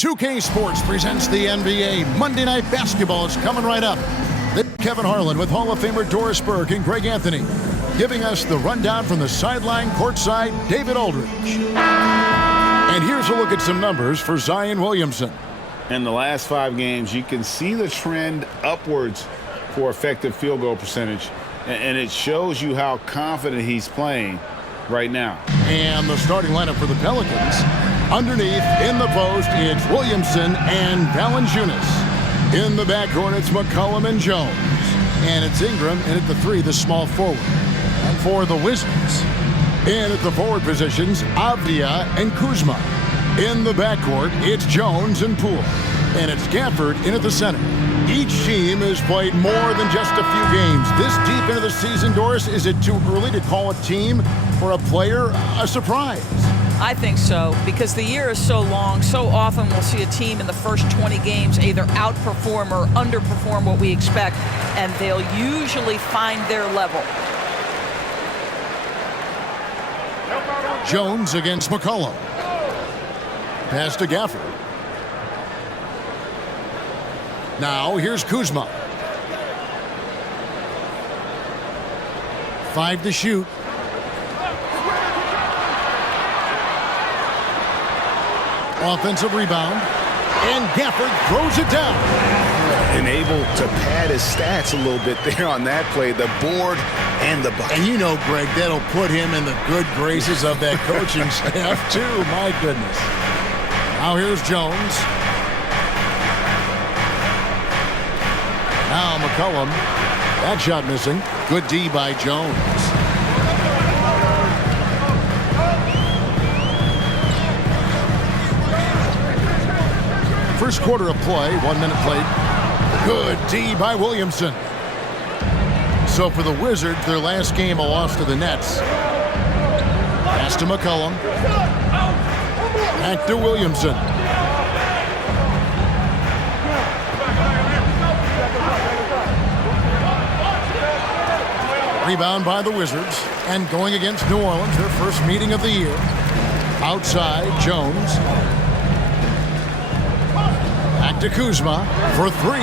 2K Sports presents the NBA. Monday Night Basketball is coming right up. Kevin Harlan with Hall of Famer Doris Burke and Greg Anthony giving us the rundown from the sideline courtside, David Aldridge. And here's a look at some numbers for Zion Williamson. In the last 5 games, you can see the trend upwards for effective field goal percentage, and it shows you how confident he's playing right now. And the starting lineup for the Pelicans. Underneath, in the post, it's Williamson and Valanciunas. In the backcourt, it's McCollum and Jones. And it's Ingram, and at the 3, the small forward. And for the Wizards, in at the forward positions, Avdia and Kuzma. In the backcourt, it's Jones and Poole. And it's Gafford in at the center. Each team has played more than just a few games. This deep into the season, Doris, is it too early to call a team or a player a surprise? I think so, because the year is so long. So often we'll see a team in the first 20 games either outperform or underperform what we expect, and they'll usually find their level. Jones against McCollum. Pass to Gafford. Now here's Kuzma. 5 to shoot. Offensive rebound, and Gafford throws it down. And able to pad his stats a little bit there on that play, the board and the bucket. And you know, Greg, that'll put him in the good graces of that coaching staff, too. My goodness. Now here's Jones. Now McCollum. That shot missing. Good D by Jones. First quarter of play, 1 minute played. Good D by Williamson. So for the Wizards, their last game, a loss to the Nets. Pass to McCollum. Back to Williamson. Rebound by the Wizards. And going against New Orleans, their first meeting of the year. Outside, Jones. To Kuzma for 3.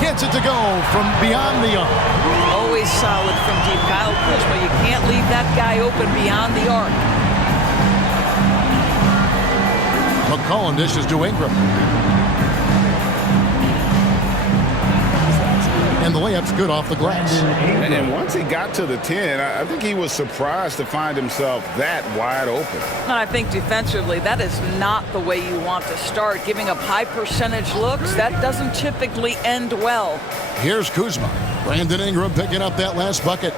Gets it to go from beyond the arc. Always solid from deep. Kyle Kuzma, you can't leave that guy open beyond the arc. McCollum dishes to Ingram. And the layup's good off the glass. And once he got to the 10, I think he was surprised to find himself that wide open. And I think defensively, that is not the way you want to start. Giving up high percentage looks, that doesn't typically end well. Here's Kuzma. Brandon Ingram picking up that last bucket.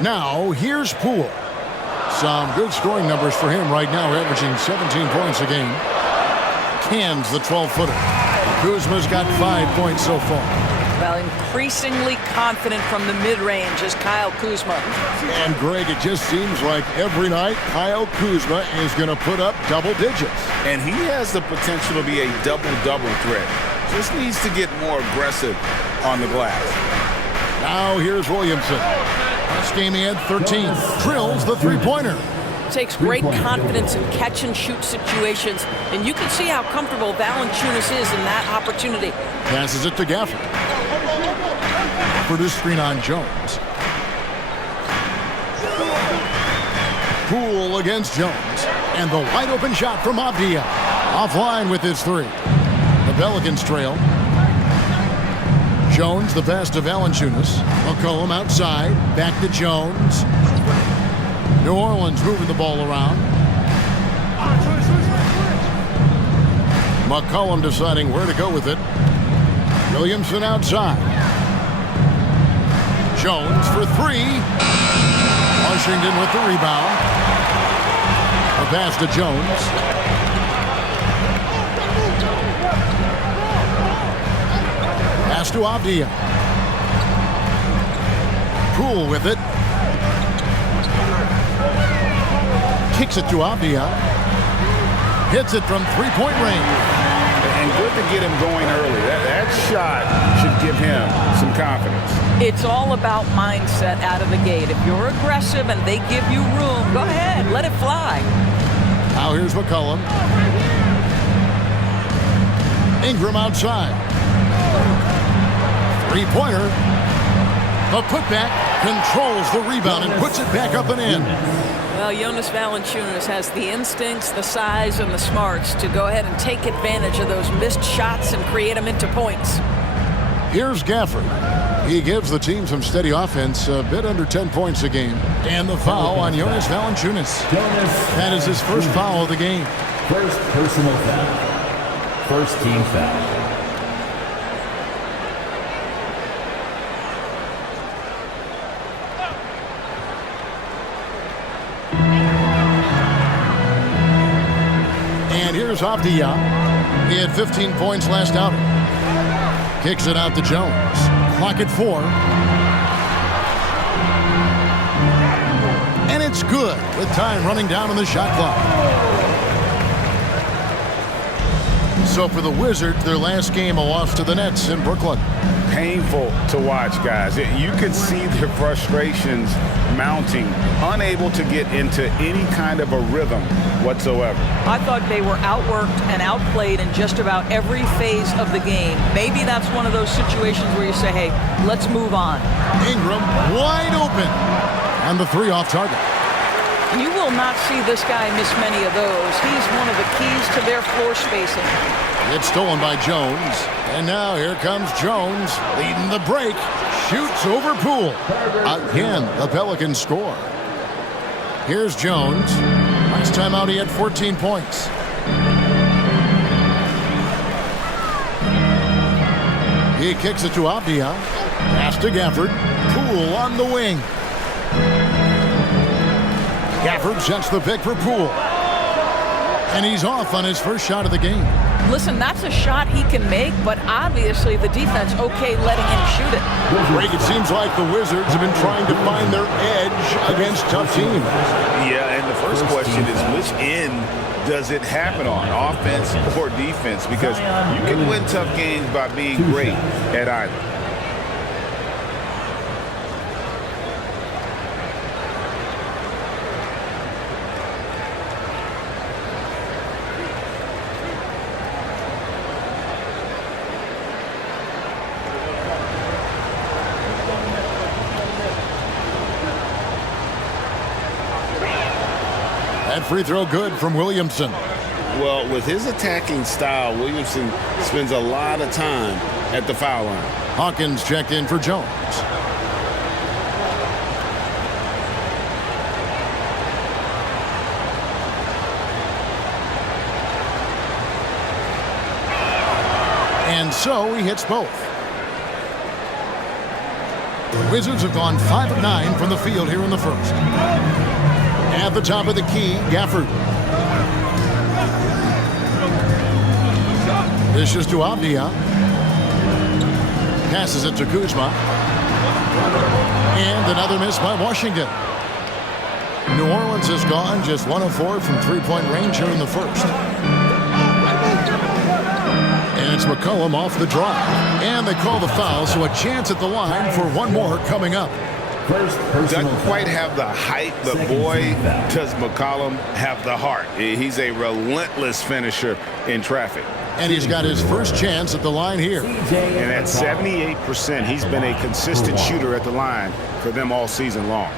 Now, here's Poole. Some good scoring numbers for him right now, averaging 17 points a game. Cans the 12-footer. Kuzma's got 5 points so far. Well, increasingly confident from the mid-range is Kyle Kuzma. And, Greg, it just seems like every night Kyle Kuzma is going to put up double digits. And he has the potential to be a double-double threat. Just needs to get more aggressive on the glass. Now here's Williamson. Last game he had 13. Drills the three-pointer. Takes great confidence in catch-and-shoot situations, and you can see how comfortable Valanciunas is in that opportunity. Passes it to Gafford. For the screen on Jones. Poole against Jones. And the wide-open shot from Avdia. Offline with his 3. The Pelicans trail. Jones, the pass to Valanciunas. McCollum outside. Back to Jones. New Orleans moving the ball around. McCollum deciding where to go with it. Williamson outside. Jones for 3. Washington with the rebound. A pass to Jones. Pass to Avdia. Poole with it. Kicks it to Avdia. Hits it from 3-point range. And good to get him going early. That shot should give him some confidence. It's all about mindset out of the gate. If you're aggressive and they give you room, go ahead, let it fly. Now here's McCollum. Ingram outside. Three-pointer. The putback controls the rebound and puts it back up and in. Well, Jonas Valanciunas has the instincts, the size, and the smarts to go ahead and take advantage of those missed shots and create them into points. Here's Gafford. He gives the team some steady offense, a bit under 10 points a game. And the foul on Jonas Valanciunas. That is his first foul of the game. First personal foul. First team foul. And here's Avdia. He had 15 points last outing. Kicks it out to Jones. Clock at 4. And it's good with time running down on the shot clock. So for the Wizards, their last game, a loss to the Nets in Brooklyn. Painful to watch, guys. You could see their frustrations mounting, unable to get into any kind of a rhythm whatsoever. I thought they were outworked and outplayed in just about every phase of the game. Maybe that's one of those situations where you say, hey, let's move on. Ingram wide open. And the three off target. You will not see this guy miss many of those. He's one of the keys to their floor spacing. It's stolen by Jones. And now here comes Jones leading the break. Shoots over Poole. Again, the Pelicans score. Here's Jones. Last time out, he had 14 points. He kicks it to Avdia. Pass to Gafford. Poole on the wing. Gafford sets the pick for Poole. And he's off on his first shot of the game. Listen, that's a shot he can make, but obviously the defense okay letting him shoot it. Greg, it seems like the Wizards have been trying to find their edge against tough teams. Yeah, and the first question is which end does it happen on, offense or defense? Because you can win tough games by being great at either. That free throw good from Williamson. Well, with his attacking style, Williamson spends a lot of time at the foul line. Hawkins checked in for Jones. And so he hits both. The Wizards have gone 5 of 9 from the field here in the first. At the top of the key, Gafford. Dishes to Avdia. Passes it to Kuzma. And another miss by Washington. New Orleans has gone just 1 of 4 from three-point range here in the first. And it's McCollum off the drive. And they call the foul, so a chance at the line for one more coming up. Doesn't quite have the height, but boy, does McCollum have the heart. He's a relentless finisher in traffic. And he's got his first chance at the line here. And at 78%, he's been a consistent shooter at the line for them all season long.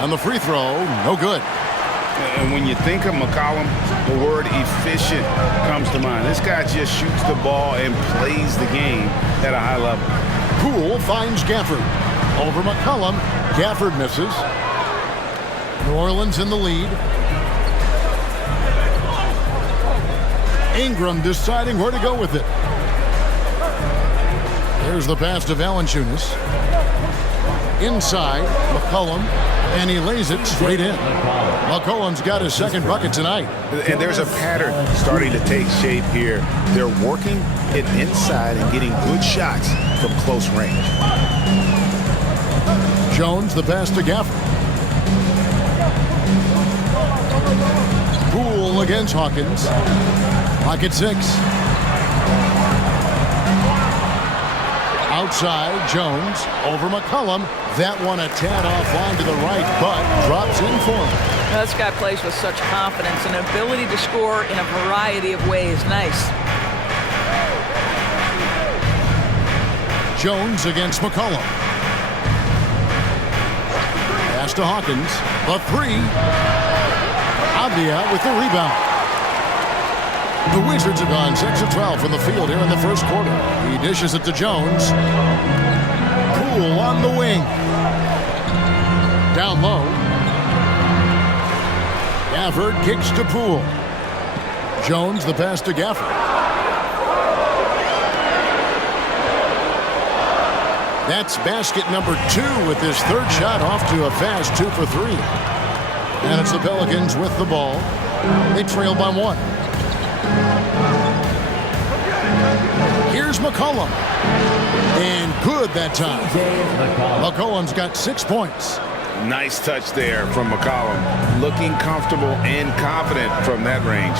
On the free throw, no good. And when you think of McCollum, the word efficient comes to mind. This guy just shoots the ball and plays the game at a high level. Poole finds Gafford. Over McCollum. Gafford misses. New Orleans in the lead. Ingram deciding where to go with it. There's the pass to Valanciunas. Inside, McCollum. And he lays it straight in. McCollum's got his second bucket tonight. And there's a pattern starting to take shape here. They're working it inside and getting good shots from close range. Jones, the pass to Gafford. Poole against Hawkins. Pocket 6. Outside, Jones over McCollum. That one a tad offline to the right, but drops in for him. This guy plays with such confidence and ability to score in a variety of ways. Nice. Jones against McCollum. Pass to Hawkins. The 3. Avdia with the rebound. The Wizards have gone 6 of 12 from the field here in the first quarter. He dishes it to Jones. Poole on the wing. Down low. Gafford kicks to Poole. Jones the pass to Gafford. That's basket number 2 with his third shot off to a fast 2 for 3. And it's the Pelicans with the ball. They trail by 1. Here's McCollum. And good that time. McCollum's got 6 points. Nice touch there from McCollum. Looking comfortable and confident from that range.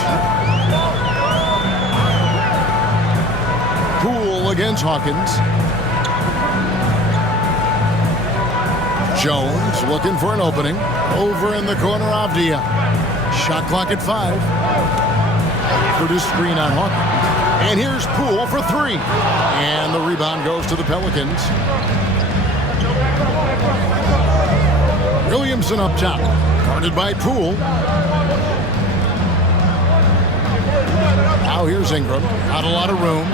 Poole against Hawkins. Jones looking for an opening. Over in the corner, Avdia. Shot clock at 5. Produced screen on Hawkins. And here's Poole for 3. And the rebound goes to the Pelicans. Williamson up top. Guarded by Poole. Now here's Ingram. Not a lot of room.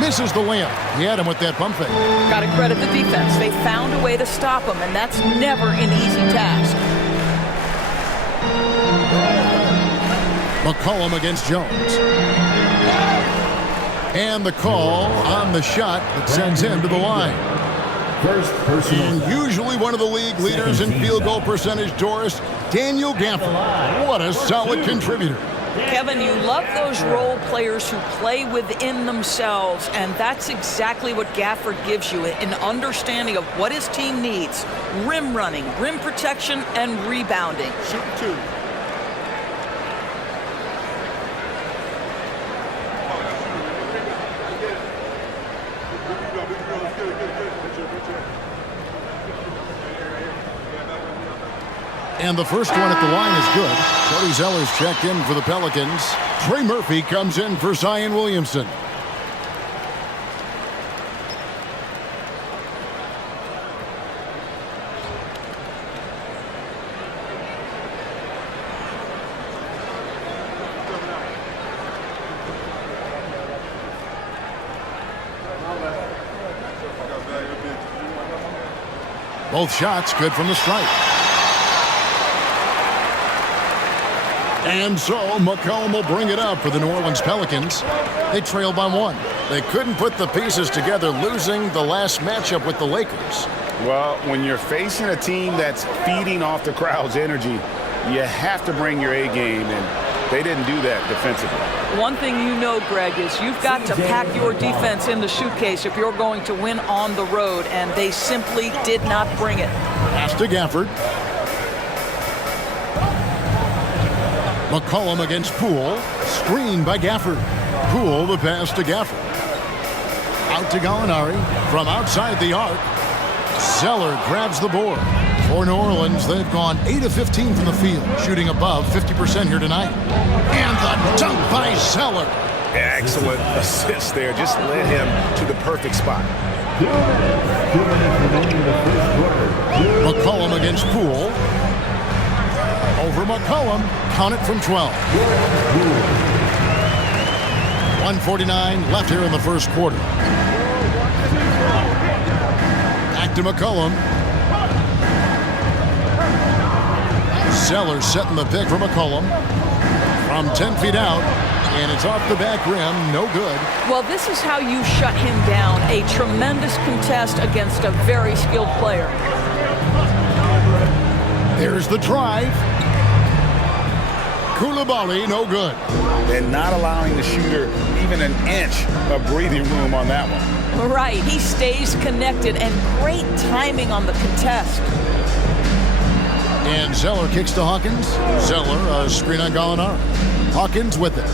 Misses the layup. He had him with that pump fake. Got to credit the defense. They found a way to stop him, and that's never an easy task. McCollum against Jones. And the call on the shot that sends him to the line. First personal. And usually one of the league leaders in field goal percentage, Doris, Daniel Gafford. What a solid contributor. Kevin, you love those role players who play within themselves, and that's exactly what Gafford gives you, an understanding of what his team needs. Rim running, rim protection, and rebounding. Shoot 2. And the first one at the line is good. Cody Zeller's checked in for the Pelicans. Trey Murphy comes in for Zion Williamson. Both shots good from the stripe. And so McCollum will bring it up for the New Orleans Pelicans. They trail by 1. They couldn't put the pieces together, losing the last matchup with the Lakers. Well, when you're facing a team that's feeding off the crowd's energy, you have to bring your A game, and they didn't do that defensively. One thing you know, Greg, is you've got to pack your defense in the suitcase if you're going to win on the road, and they simply did not bring it. Pass to Gafford. McCollum against Poole. Screen by Gafford. Poole the pass to Gafford. Out to Gallinari from outside the arc. Zeller grabs the board. For New Orleans, they've gone 8 of 15 from the field, shooting above 50% here tonight. And the dunk by Zeller. Excellent assist there. Just led him to the perfect spot. McCollum against Poole. Over McCollum. Count it from 12. 1:49 left here in the first quarter. Back to McCollum. Zeller setting the pick for McCollum. From 10 feet out. And it's off the back rim. No good. Well, this is how you shut him down. A tremendous contest against a very skilled player. There's the drive. Koulibaly, no good. And not allowing the shooter even an inch of breathing room on that one. Right, he stays connected, and great timing on the contest. And Zeller kicks to Hawkins. Zeller, a screen on Gallinari. Hawkins with it.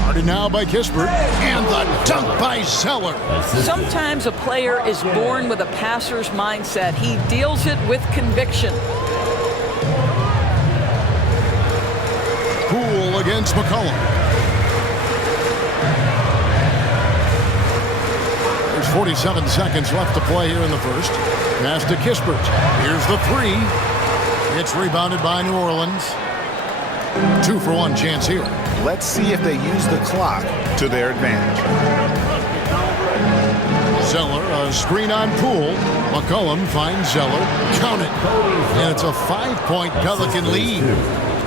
Guarded now by Kispert. And the dunk by Zeller. Sometimes a player is born with a passer's mindset. He deals it with conviction. Poole against McCollum. There's 47 seconds left to play here in the first. Pass to Kispert. Here's the three. It's rebounded by New Orleans. 2-for-1 chance here. Let's see if they use the clock to their advantage. Zeller, a screen on Poole. McCollum finds Zeller. Count it. And it's a 5-point Pelican lead.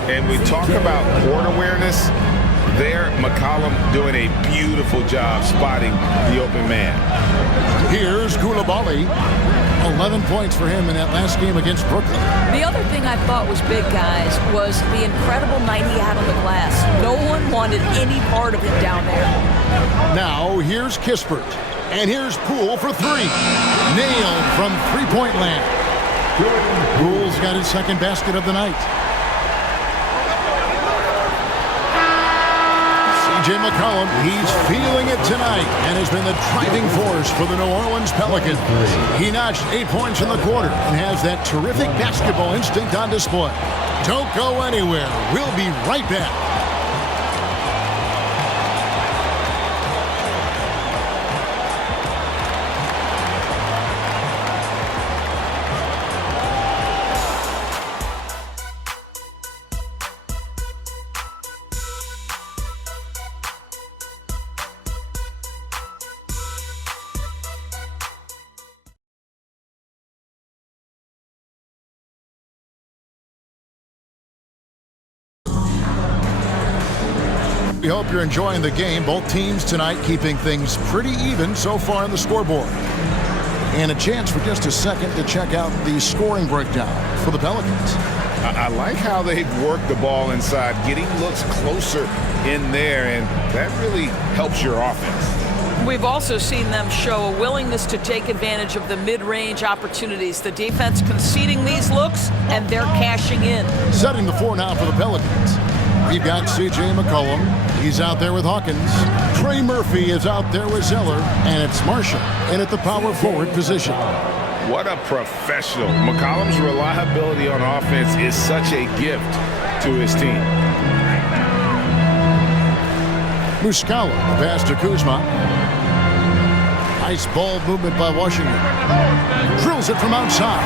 And we talk about court awareness. There, McCollum doing a beautiful job spotting the open man. Here's Koulibaly. 11 points for him in that last game against Brooklyn. The other thing I thought was big, guys, was the incredible night he had on the glass. No one wanted any part of him down there. Now, here's Kispert. And here's Poole for three. Nailed from three-point land. Poole's got his second basket of the night. C.J. McCollum, he's feeling it tonight and has been the driving force for the New Orleans Pelicans. He notched 8 points in the quarter and has that terrific basketball instinct on display. Don't go anywhere. We'll be right back. We hope you're enjoying the game. Both teams tonight keeping things pretty even so far on the scoreboard. And a chance for just a second to check out the scoring breakdown for the Pelicans. I like how they've worked the ball inside, getting looks closer in there, and that really helps your offense. We've also seen them show a willingness to take advantage of the mid-range opportunities. The defense conceding these looks, and they're cashing in. Setting the floor now for the Pelicans. We've got C.J. McCollum. He's out there with Hawkins. Trey Murphy is out there with Zeller. And it's Marshall in at the power forward position. What a professional. McCollum's reliability on offense is such a gift to his team. Muscala, the pass to Kuzma. Nice ball movement by Washington. Drills it from outside.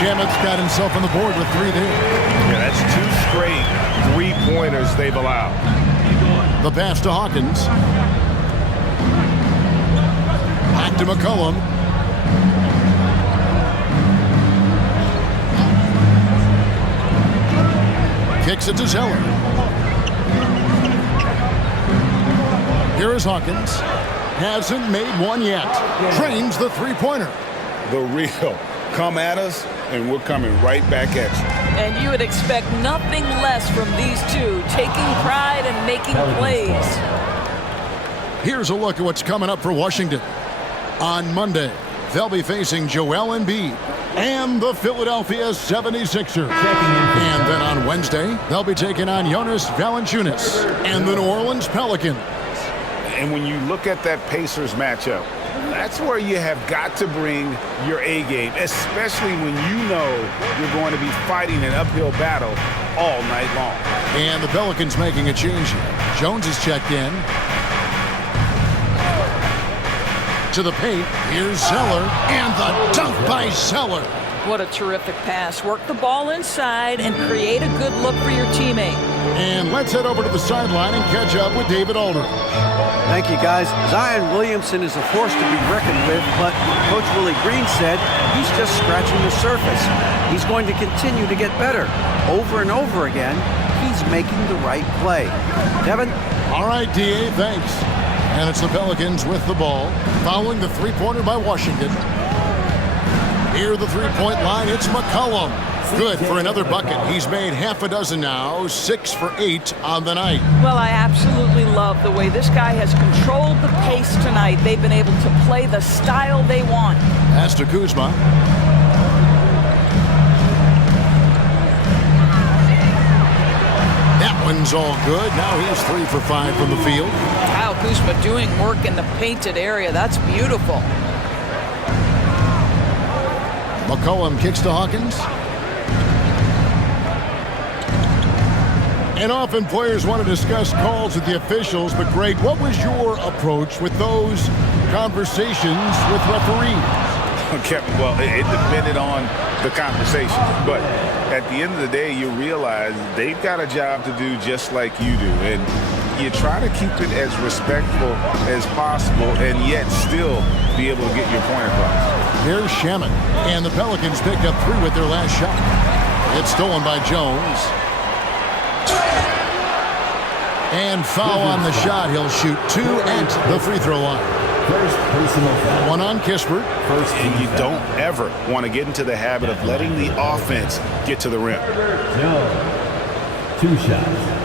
Shamit's got himself on the board with three there. Yeah, that's two straight three-pointers they've allowed. The pass to Hawkins. Back to McCollum. Kicks it to Zeller. Here is Hawkins. Hasn't made one yet. Trains the three-pointer. The real. Come at us, and we're coming right back at you. And you would expect nothing less from these two, taking pride and making plays. Here's a look at what's coming up for Washington. On Monday, they'll be facing Joel Embiid and the Philadelphia 76ers. And then on Wednesday, they'll be taking on Jonas Valanciunas and the New Orleans Pelicans. And when you look at that Pacers matchup, that's where you have got to bring your A game, especially when you know you're going to be fighting an uphill battle all night long. And the Pelicans making a change here. Jones is checked in. To the paint, here's Zeller, and the dunk by Zeller. What a terrific pass. Work the ball inside and create a good look for your teammate. And let's head over to the sideline and catch up with David Aldridge. Thank you, guys. Zion Williamson is a force to be reckoned with, but Coach Willie Green said he's just scratching the surface. He's going to continue to get better. Over and over again, he's making the right play. Devin? All right, D.A., thanks. And it's the Pelicans with the ball, following the three-pointer by Washington. Near the three-point line, it's McCollum. Good for another bucket. He's made half a dozen now, 6 for 8 on the night. Well, I absolutely love the way this guy has controlled the pace tonight. They've been able to play the style they want. Pass to Kuzma. That one's all good. Now he's 3 for 5 from the field. Kyle Kuzma doing work in the painted area. That's beautiful. McCollum kicks to Hawkins. And often players want to discuss calls with the officials, but Greg, what was your approach with those conversations with referees? Okay, well, it depended on the conversation. But at the end of the day, you realize they've got a job to do just like you do. And you try to keep it as respectful as possible and yet still be able to get your point across. Here's Shaman. And the Pelicans picked up 3 with their last shot. It's stolen by Jones. And foul on the shot. He'll shoot 2 at the free throw line. First personal foul. 1 on Kispert. And you don't ever want to get into the habit of letting the offense get to the rim. Jones. 2 shots.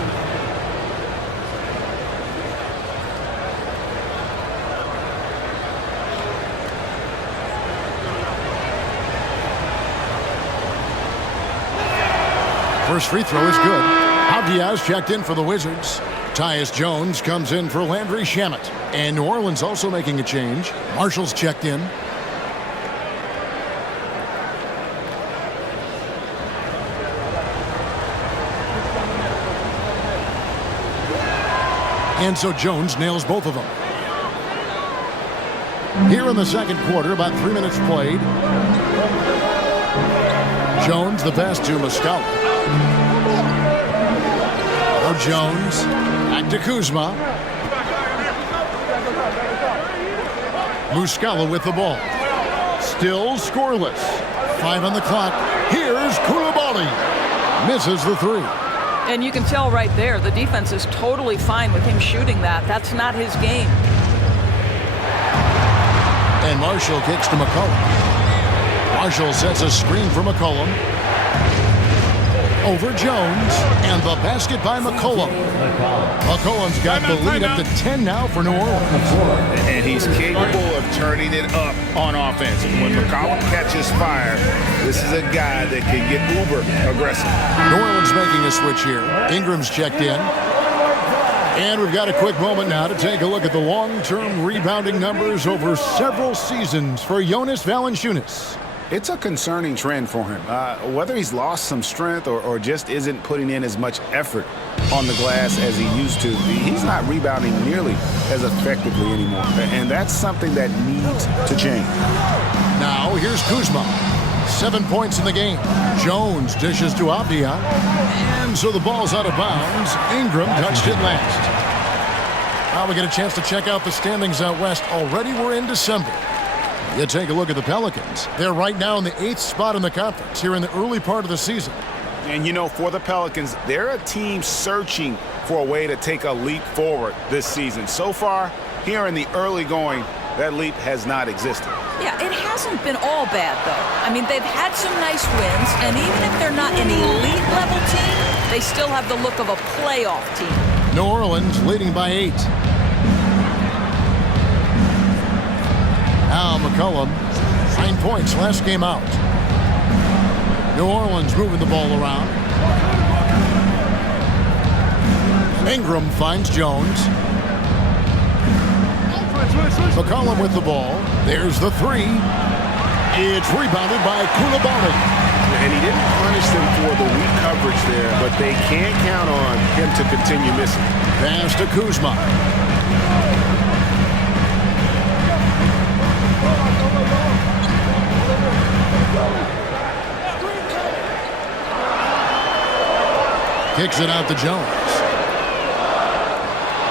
First free throw is good. How Diaz checked in for the Wizards. Tyus Jones comes in for Landry Shamet. And New Orleans also making a change. Marshall's checked in. And so Jones nails both of them. Here in the second quarter, about 3 minutes played. Jones, the pass to Muscala. Now Jones, back to Kuzma. Muscala with the ball. Still scoreless. 5 on the clock. Here's Koulibaly. Misses the 3. And you can tell right there, the defense is totally fine with him shooting that. That's not his game. And Marshall kicks to McCollum. Marshall sets a screen for McCollum. Over Jones, and the basket by McCollum. McCollum's got the lead up to 10 now for New Orleans. And he's capable of turning it up on offense. When McCollum catches fire, this is a guy that can get uber aggressive. New Orleans making a switch here. Ingram's checked in. And we've got a quick moment now to take a look at the long-term rebounding numbers over several seasons for Jonas Valanciunas. It's a concerning trend for him. Whether he's lost some strength or just isn't putting in as much effort on the glass as he used to, he's not rebounding nearly as effectively anymore. And that's something that needs to change. Now here's Kuzma. 7 points in the game. Jones dishes to Avdia. And so the ball's out of bounds. Ingram touched it last. Now we get a chance to check out the standings out west. Already we're in December. You take a look at the Pelicans. They're right now in the 8th spot in the conference here in the early part of the season. And, you know, for the Pelicans, they're a team searching for a way to take a leap forward this season. So far, here in the early going, that leap has not existed. Yeah, it hasn't been all bad, though. I mean, they've had some nice wins, and even if they're not an elite-level team, they still have the look of a playoff team. New Orleans leading by 8. Now McCollum, 9 points last game out. New Orleans moving the ball around. Ingram finds Jones. McCollum with the ball. There's the 3. It's rebounded by Koulibaly. And he didn't punish them for the weak coverage there, but they can't count on him to continue missing. Pass to Kuzma. Kicks it out to Jones.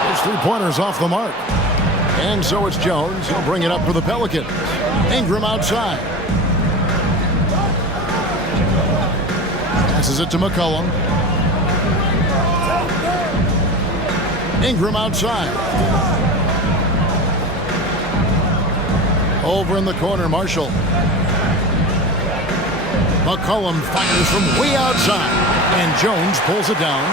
His 3-pointers off the mark. And so it's Jones. He'll bring it up for the Pelicans. Ingram outside. Passes it to McCollum. Ingram outside. Over in the corner, Marshall. McCollum fires from way outside, and Jones pulls it down.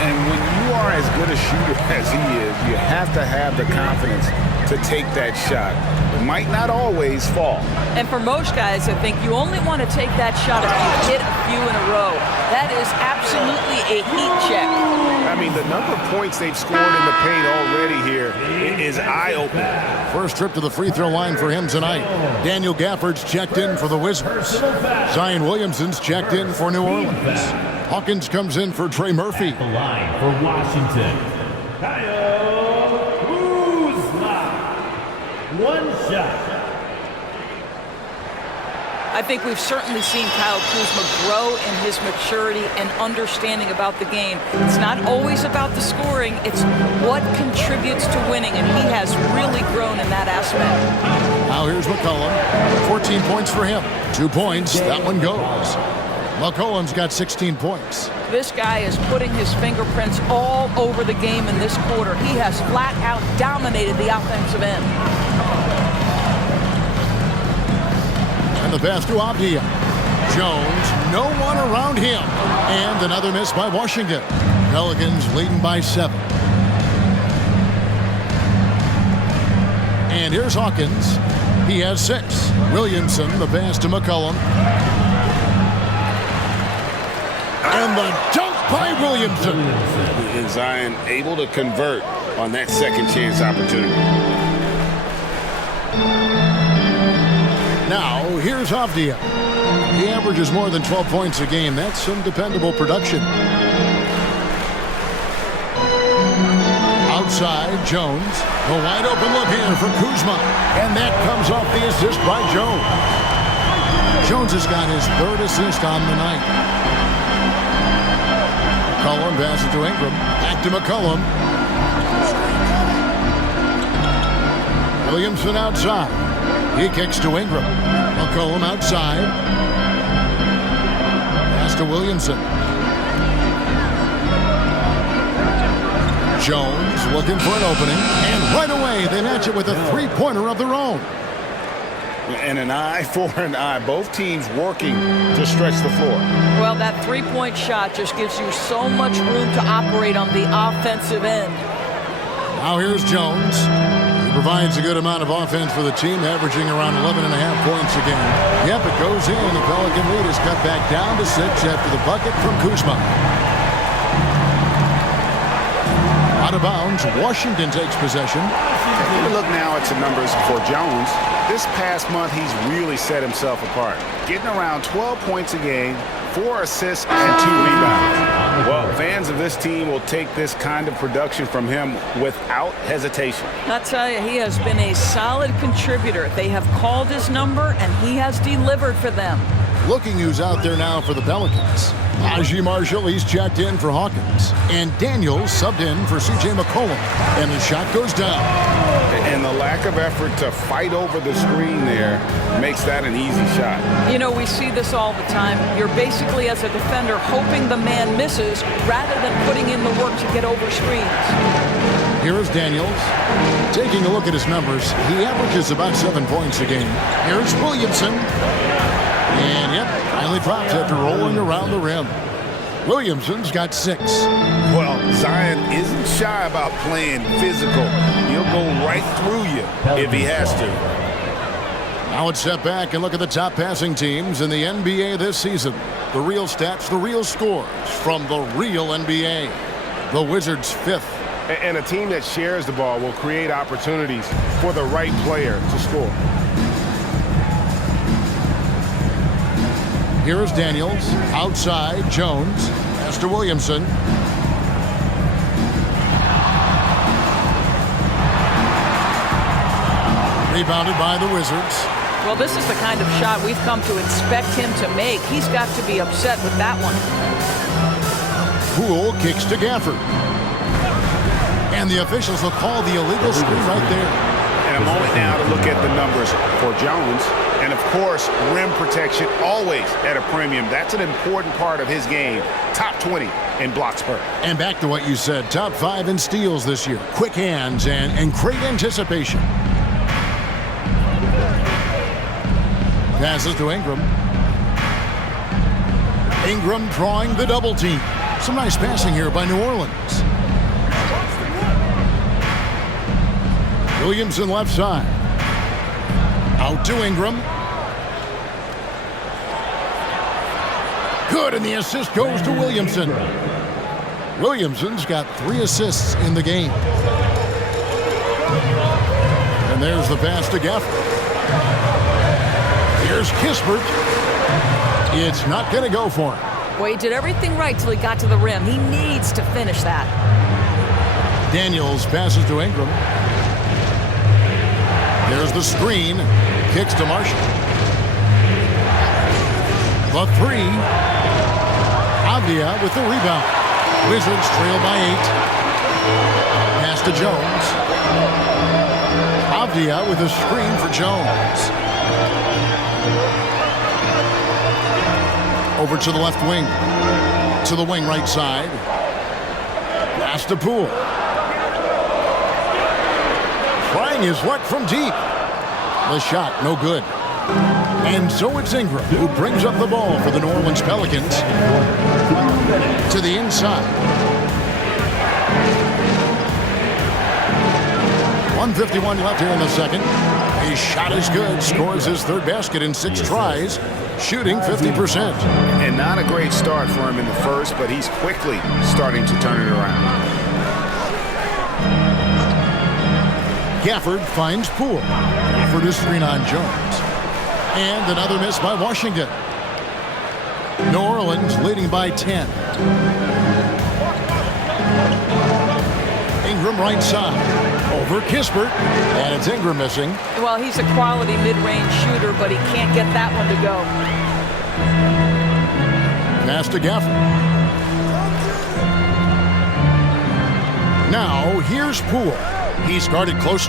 And when you are as good a shooter as he is, you have to have the confidence to take that shot. It might not always fall. And for most guys, I think you only want to take that shot if you hit a few in a row. That is absolutely a heat check. I mean, the number of points they've scored in the paint already here is eye-opening. First trip to the free throw line for him tonight. Daniel Gafford's checked in for the Wizards. Zion Williamson's checked in for New Orleans. Hawkins comes in for Trey Murphy. The line for Washington, Kyle Kuzma. One shot. I think we've certainly seen Kyle Kuzma grow in his maturity and understanding about the game. It's not always about the scoring, it's what contributes to winning, and he has really grown in that aspect. Now here's McCollum. 14 points for him. 2 points, that one goes. McCollum's got 16 points. This guy is putting his fingerprints all over the game in this quarter. He has flat out dominated the offensive end. And the pass to Abdia. Jones, no one around him. And another miss by Washington. Pelicans leading by 7. And here's Hawkins. He has 6. Williamson, the pass to McCollum. And the dunk by Williamson. And Zion able to convert on that second chance opportunity. Now, here's Avdia. He averages more than 12 points a game. That's some dependable production. Outside, Jones. A wide open look here for Kuzma. And that comes off the assist by Jones. Jones has got his 3rd assist on the night. McCollum passes to Ingram. Back to McCollum. Williamson outside. He kicks to Ingram. McCollum outside. Pass to Williamson. Jones looking for an opening. And right away, they match it with a three-pointer of their own. And an eye for an eye. Both teams working to stretch the floor. Well, that three-point shot just gives you so much room to operate on the offensive end. Now here's Jones. He provides a good amount of offense for the team, averaging around 11.5 points a game. Yep, it goes in. The Pelican lead is cut back down to 6 after the bucket from Kuzma. Out of bounds, Washington takes possession. Take a look now at some numbers for Jones. This past month, he's really set himself apart. Getting around 12 points a game, 4 assists, and 2 rebounds. Well, fans of this team will take this kind of production from him without hesitation. I'll tell you, he has been a solid contributor. They have called his number, and he has delivered for them. Looking who's out there now for the Pelicans. Najee Marshall, he's checked in for Hawkins. And Daniels subbed in for C.J. McCollum. And the shot goes down. And the lack of effort to fight over the screen there makes that an easy shot. You know, we see this all the time. You're basically, as a defender, hoping the man misses rather than putting in the work to get over screens. Here's Daniels. Taking a look at his numbers, he averages about 7 points a game. Here's Williamson. And, yep, finally drops after rolling around the rim. Williamson's got 6. Well, Zion isn't shy about playing physical. He'll go right through you if he has to. Now let's step back and look at the top passing teams in the NBA this season. The real stats, the real scores from the real NBA. The Wizards 5th. And a team that shares the ball will create opportunities for the right player to score. Here is Daniels. Outside, Jones. Pass to Williamson. Rebounded by the Wizards. Well, this is the kind of shot we've come to expect him to make. He's got to be upset with that one. Poole kicks to Gafford. And the officials will call the illegal screen right there. And a moment now to look at the numbers for Jones. And, of course, rim protection always at a premium. That's an important part of his game. Top 20 in blocks per. And back to what you said, top 5 in steals this year. Quick hands and great anticipation. Passes to Ingram. Ingram drawing the double team. Some nice passing here by New Orleans. Williamson left side. Out to Ingram. Good, and the assist goes to Williamson. Williamson's got 3 assists in the game. And there's the pass to Gafford. Here's Kispert. It's not going to go for him. Well, he did everything right till he got to the rim. He needs to finish that. Daniels passes to Ingram. There's the screen. Kicks to Marshall. The 3. Avdia with the rebound. Wizards trail by 8. Pass to Jones. Avdia with a screen for Jones. Over to the left wing. To the wing right side. Pass to Poole. Trying his luck from deep. The shot, no good. And so it's Ingram who brings up the ball for the New Orleans Pelicans. To the inside. 1:51 left here in the second. His shot is good. Scores his 3rd basket in 6 tries. Shooting 50%. And not a great start for him in the first, but he's quickly starting to turn it around. Gafford finds Poole. Gafford is screen on Jones. And another miss by Washington. New Orleans leading by 10. Ingram right side. Over Kispert. And it's Ingram missing. Well, he's a quality mid-range shooter, but he can't get that one to go. Pass to Gafford. Now, here's Poole. He started close,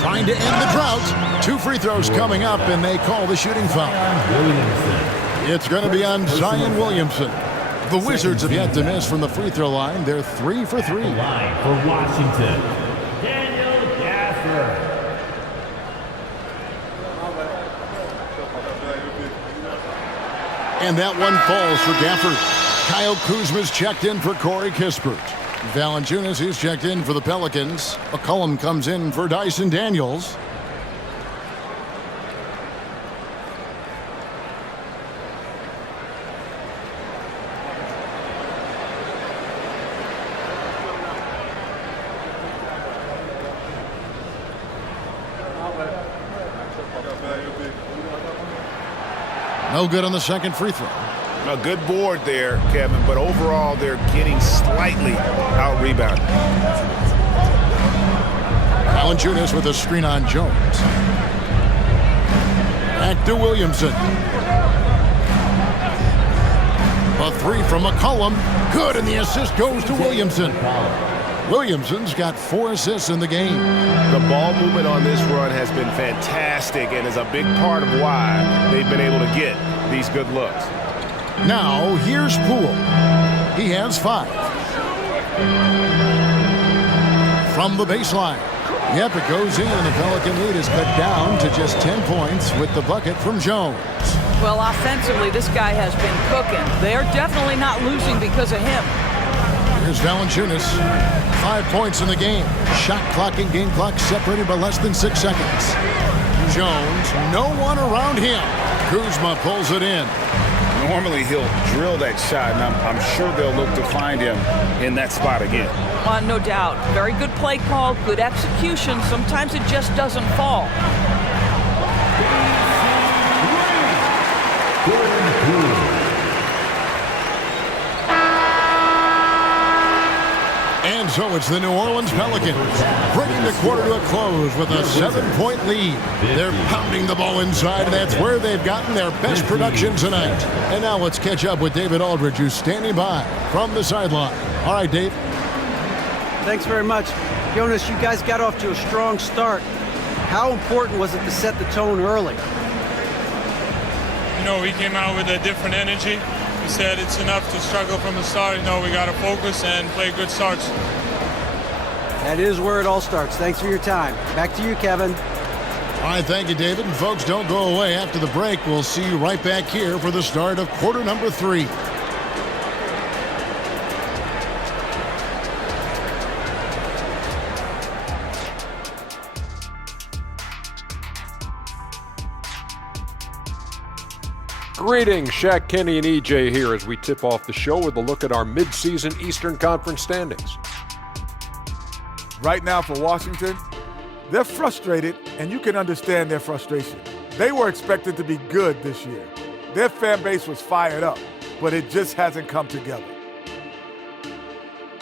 trying to end the drought. 2 free throws coming up, and they call the shooting foul. It's going to be on Zion Williamson. The Wizards have yet to miss from the free throw line. They're 3 for 3. Line for Washington, Daniel Gafford. And that one falls for Gafford. Kyle Kuzma's checked in for Corey Kispert. Valanciunas, who's checked in for the Pelicans. McCollum comes in for Dyson Daniels. No good on the second free throw. A good board there, Kevin, but overall they're getting slightly out-rebounded. Valanciunas with a screen on Jones. Back to Williamson. A 3 from McCollum. Good, and the assist goes to Williamson. Williamson's got 4 assists in the game. The ball movement on this run has been fantastic and is a big part of why they've been able to get these good looks. Now, here's Poole. He has 5. From the baseline. Yep, it goes in, and the Pelican lead is cut down to just 10 points with the bucket from Jones. Well, offensively, this guy has been cooking. They're definitely not losing because of him. Here's Valanciunas. 5 points in the game. Shot clock and game clock separated by less than 6 seconds. Jones, no one around him. Kuzma pulls it in. Normally he'll drill that shot, and I'm sure they'll look to find him in that spot again. No doubt. Very good play call, good execution. Sometimes it just doesn't fall. And so it's the New Orleans Pelicans bringing the quarter to a close with a 7-point lead. They're pounding the ball inside, and that's where they've gotten their best production tonight. And now let's catch up with David Aldridge, who's standing by from the sideline. All right, Dave. Thanks very much. Jonas, you guys got off to a strong start. How important was it to set the tone early? You know, we came out with a different energy. We said it's enough to struggle from the start. You know, we got to focus and play good starts. That is where it all starts. Thanks for your time. Back to you, Kevin. All right, thank you, David. And folks, don't go away. After the break, we'll see you right back here for the start of quarter number 3. Greetings, Shaq, Kenny, and EJ here as we tip off the show with a look at our mid-season Eastern Conference standings. Right now for Washington, they're frustrated, and you can understand their frustration. They were expected to be good this year. Their fan base was fired up, but it just hasn't come together.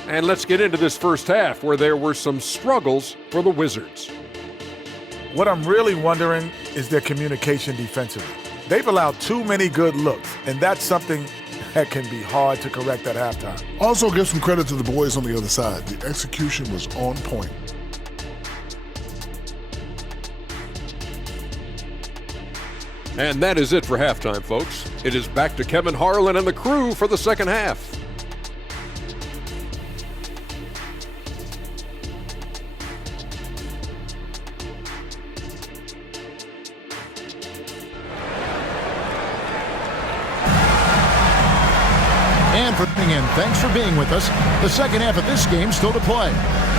And let's get into this first half where there were some struggles for the Wizards. What I'm really wondering is their communication defensively. They've allowed too many good looks, and that's something that can be hard to correct at halftime. Also give some credit to the boys on the other side. The execution was on point. And that is it for halftime, folks. It is back to Kevin Harlan and the crew for the second half. And thanks for being with us. The second half of this game still to play.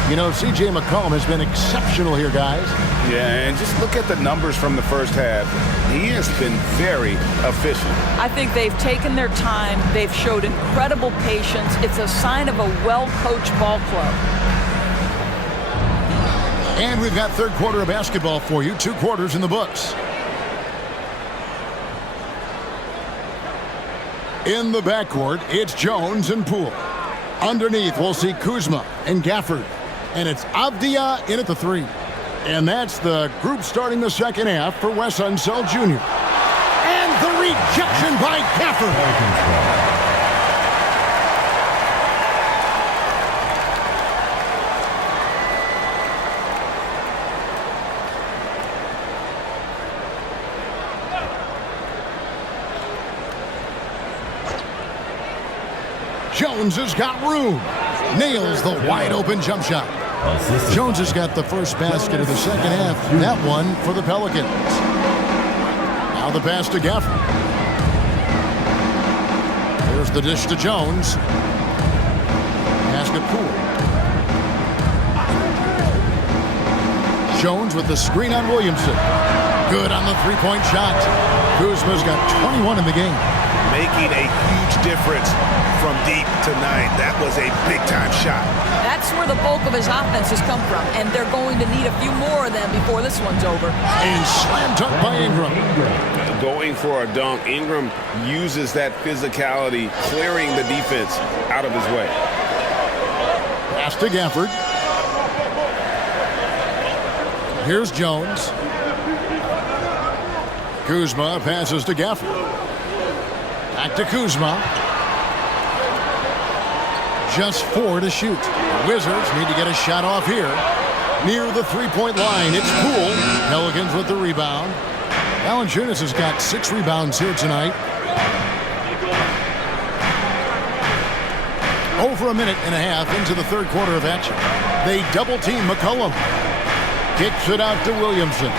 You know, C.J. McCollum has been exceptional here, guys. Yeah, and just look at the numbers from the first half. He has been very efficient. I think they've taken their time. They've showed incredible patience. It's a sign of a well-coached ball club. And we've got third quarter of basketball for you. 2 quarters in the books. In the backcourt, it's Jones and Poole. Underneath, we'll see Kuzma and Gafford. And it's Avdia in at the 3. And that's the group starting the second half for Wes Unseld Jr. And the rejection by Gafford. Jones has got room. Nails the wide-open jump shot. Jones has got the first basket of the second half. That one for the Pelicans. Now the pass to Gafford. Here's the dish to Jones. Pass to Poole. Jones with the screen on Williamson. Good on the three-point shot. Kuzma's got 21 in the game. Making a huge difference from deep tonight. That was a big-time shot. That's where the bulk of his offense has come from, and they're going to need a few more of them before this one's over. And slam dunk by Ingram. Going for a dunk, Ingram uses that physicality, clearing the defense out of his way. Pass to Gafford. Here's Jones. Kuzma passes to Gafford. Back to Kuzma. Just 4 to shoot. The Wizards need to get a shot off here. Near the three-point line, it's Poole. Pelicans with the rebound. Valanciunas has got 6 rebounds here tonight. Over a minute and a half into the third quarter of action. They double-team McCollum. Kicks it out to Williamson.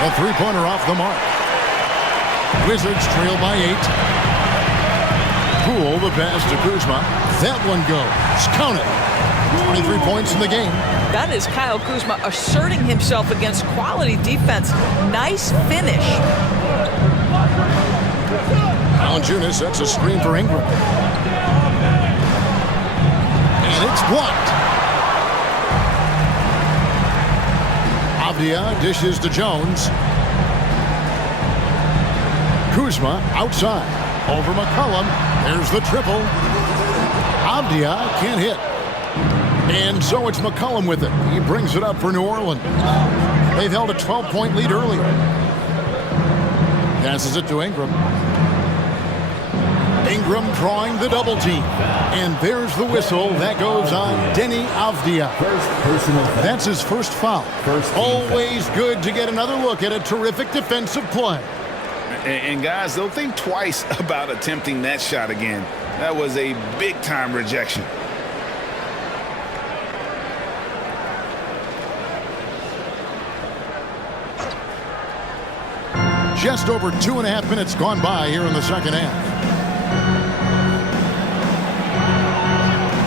A three-pointer off the mark. Wizards trail by 8. Poole, the pass to Kuzma. That one goes. Count it. 23 points in the game. That is Kyle Kuzma asserting himself against quality defense. Nice finish. Valanciunas sets a screen for Ingram. And it's blocked. Avdia dishes to Jones. Kuzma outside. Over McCollum. There's the triple. Avdia can't hit. And so it's McCollum with it. He brings it up for New Orleans. They've held a 12-point lead earlier. Passes it to Ingram. Ingram drawing the double team. And there's the whistle. That goes on Denny Avdia. That's his first foul. Always good to get another look at a terrific defensive play. And guys, don't think twice about attempting that shot again. That was a big-time rejection. Just over 2.5 minutes gone by here in the second half.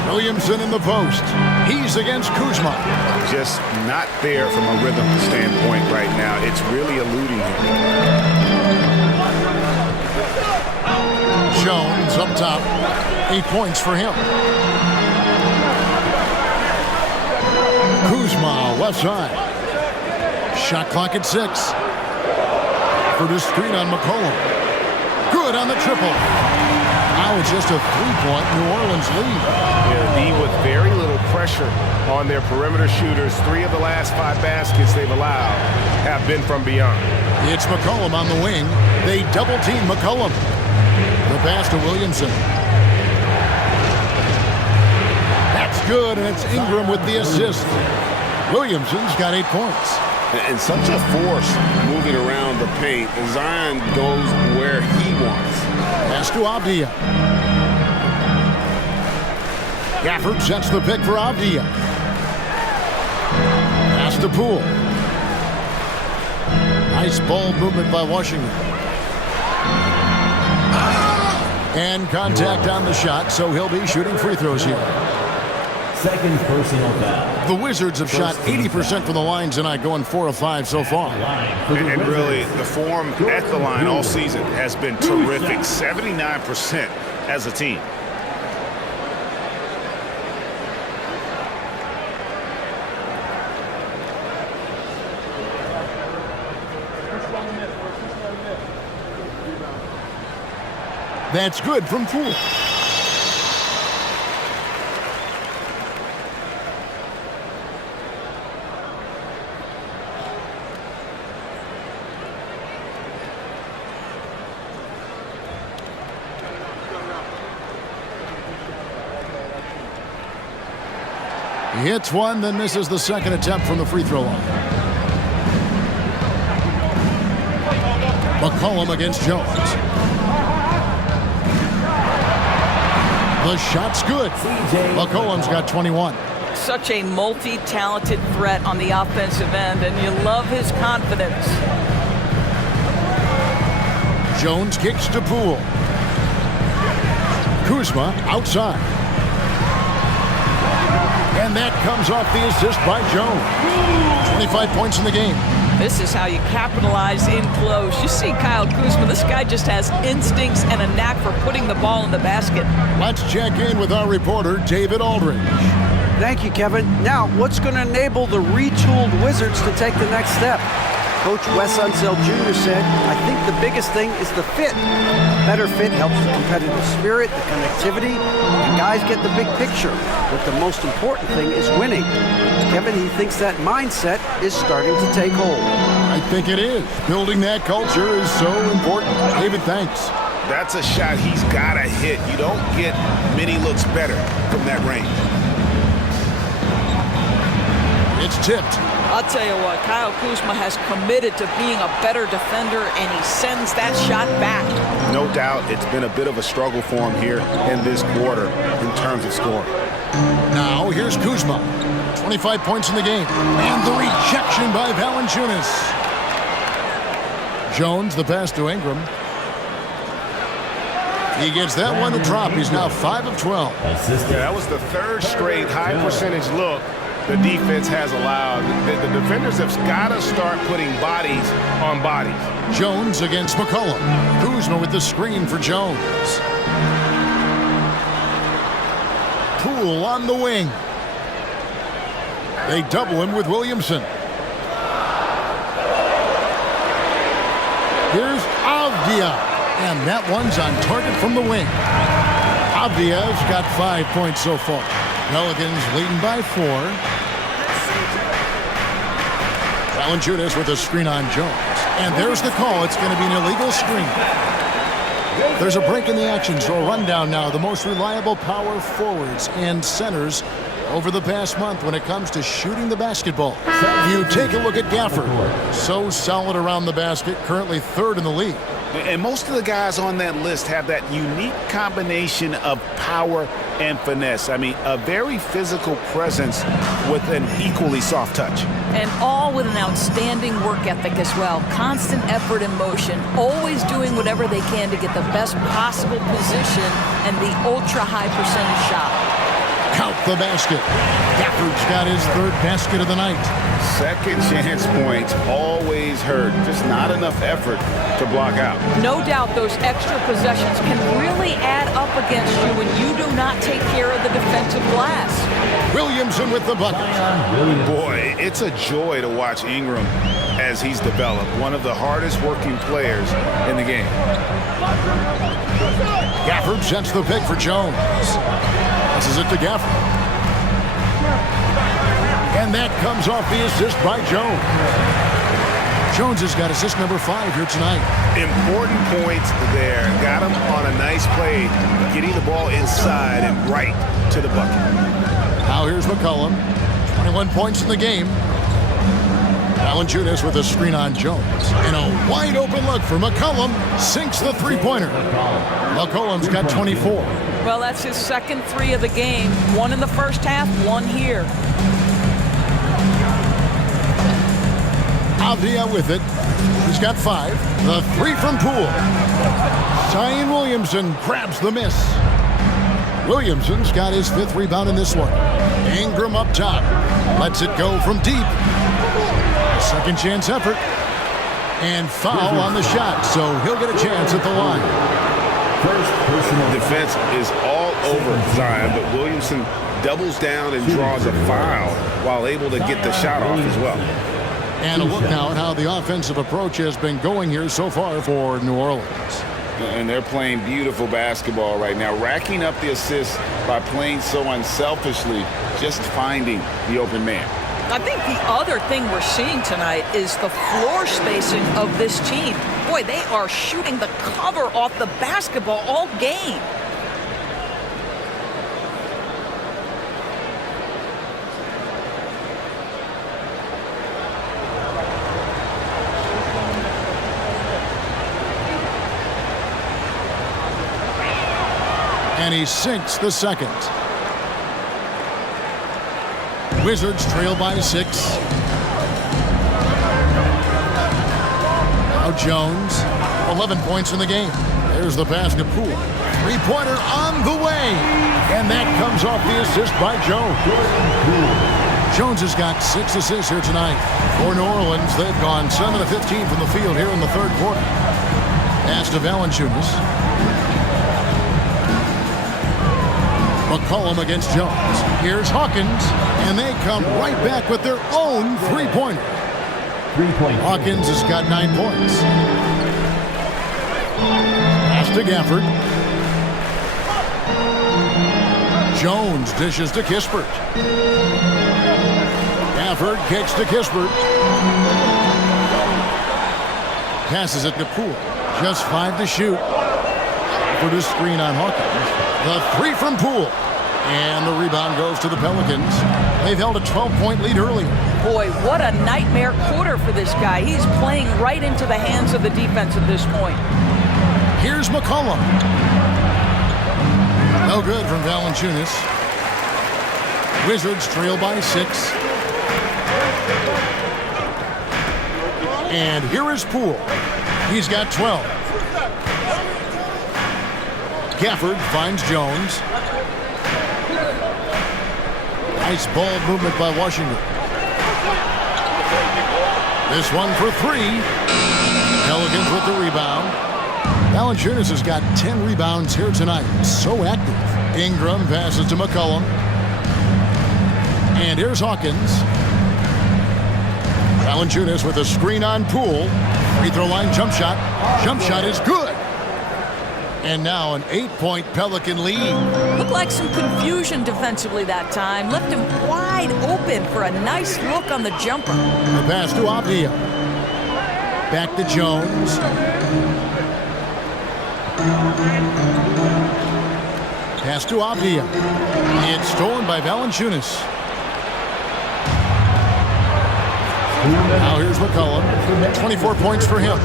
Williamson in the post. He's against Kuzma. Just not there from a rhythm standpoint right now. It's really eluding him. Jones up top. 8 points for him. Kuzma, left side. Shot clock at 6. For the screen on McCollum. Good on the triple. Now it's just a 3-point New Orleans lead. Yeah, D with very little pressure on their perimeter shooters. 3 of the last 5 baskets they've allowed have been from beyond. It's McCollum on the wing. They double-team McCollum. The pass to Williamson. That's good, and it's Ingram with the assist. Williamson's got 8 points. And such a force moving around the paint. Zion goes where he wants. Pass to Avdia. Gafford sets the pick for Avdia. Pass to Poole. Nice ball movement by Washington. And contact on the shot, so he'll be shooting free throws here. Second personal foul. The Wizards have shot 80% from the line tonight, going 4 of 5 so far. And really, the form at the line all season has been terrific. 79% as a team. That's good from Poole. He hits one, then misses the second attempt from the free throw line. McCollum against Jones. The shot's good. McCollum's got 21. Such a multi-talented threat on the offensive end, and you love his confidence. Jones kicks to Poole. Kuzma outside. And that comes off the assist by Jones. 25 points in the game. This is how you capitalize in close. You see Kyle Kuzma, this guy just has instincts and a knack for putting the ball in the basket. Let's check in with our reporter, David Aldridge. Thank you, Kevin. Now, what's going to enable the retooled Wizards to take the next step? Coach Wes Unseld Jr. said, I think the biggest thing is the fit. Better fit helps the competitive spirit, the connectivity, and guys get the big picture. But the most important thing is winning. Kevin, he thinks that mindset is starting to take hold. I think it is. Building that culture is so important. David, thanks. That's a shot he's got to hit. You don't get many looks better from that range. It's tipped. I'll tell you what, Kyle Kuzma has committed to being a better defender, and he sends that shot back. No doubt it's been a bit of a struggle for him here in this quarter in terms of scoring. Now here's Kuzma. 25 points in the game. And the rejection by Valanciunas. Jones, the pass to Ingram. He gets that one to drop. He's now 5 of 12. Yeah, that was the third straight high percentage look the defense has allowed. The defenders have got to start putting bodies on bodies. Jones against McCollum. Kuzma with the screen for Jones. Poole on the wing. They double him with Williamson. Here's Avdia. And that one's on target from the wing. Avdia's got 5 points so far. Pelicans leading by 4. Valanciunas with a screen on Jones. And there's the call. It's going to be an illegal screen. There's a break in the action, so a rundown now. The most reliable power forwards and centers over the past month when it comes to shooting the basketball. You take a look at Gafford. So solid around the basket, currently 3rd in the league. And most of the guys on that list have that unique combination of power and finesse. I mean, a very physical presence with an equally soft touch. And all with an outstanding work ethic as well. Constant effort and motion, always doing whatever they can to get the best possible position and the ultra-high percentage shot. Count the basket. Gafford's got his third basket of the night. Second chance points always hurt. Just not enough effort to block out. No doubt those extra possessions can really add up against you when you do not take care of the defensive glass. Williamson with the bucket. Boy, it's a joy to watch Ingram as he's developed. One of the hardest working players in the game. Gafford sets the pick for Jones. Passes it to Gafford. And that comes off the assist by Jones. Jones has got assist number 5 here tonight. Important points there. Got him on a nice play, getting the ball inside and right to the bucket. Now here's McCollum. 21 points in the game. Valanciunas with a screen on Jones. And a wide open look for McCollum. Sinks the three-pointer. McCollum's got 24. Well, that's his second 3 of the game. 1 in the first half, 1 here. Avdia with it. He's got 5. The 3 from Poole. Zion Williamson grabs the miss. Williamson's got his 5th rebound in this one. Ingram up top. Lets it go from deep. Second chance effort. And foul on the shot, so he'll get a chance at the line. First personal defense is all over Zion, but Williamson doubles down and draws a foul while able to get the shot off as well. And a look now at how the offensive approach has been going here so far for New Orleans. And they're playing beautiful basketball right now, racking up the assists by playing so unselfishly, just finding the open man. I think the other thing we're seeing tonight is the floor spacing of this team. Boy, they are shooting the cover off the basketball all game. And he sinks the second. Wizards trail by 6. Now Jones, 11 points in the game. There's the pass to Poole. Three-pointer on the way. And that comes off the assist by Jones. Jones has got 6 assists here tonight. For New Orleans, they've gone 7 of 15 from the field here in the third quarter. Pass to Valanciunas. McCollum against Jones. Here's Hawkins, and they come right back with their own three-pointer. Hawkins has got 9 points. Pass to Gafford. Jones dishes to Kispert. Gafford kicks to Kispert. Passes it to Poole. Just 5 to shoot. For the screen on Hawkins. The 3 from Poole. And the rebound goes to the Pelicans. They've held a 12-point lead earlier. Boy, what a nightmare quarter for this guy. He's playing right into the hands of the defense at this point. Here's McCollum. No good from Valanciunas. Wizards trail by 6. And here is Poole. He's got 12. Gafford finds Jones. Nice ball movement by Washington. This one for 3. Pelicans with the rebound. Valanciunas has got 10 rebounds here tonight. So active. Ingram passes to McCollum. And here's Hawkins. Valanciunas with a screen on Poole. Free throw line jump shot. Jump shot is good. And now an 8-point Pelican lead. Looked like some confusion defensively that time. Left him wide open for a nice look on the jumper. The pass to Avdia. Back to Jones. Pass to Avdia. It's stolen by Valanciunas. Now here's McCollum. 24 points for him.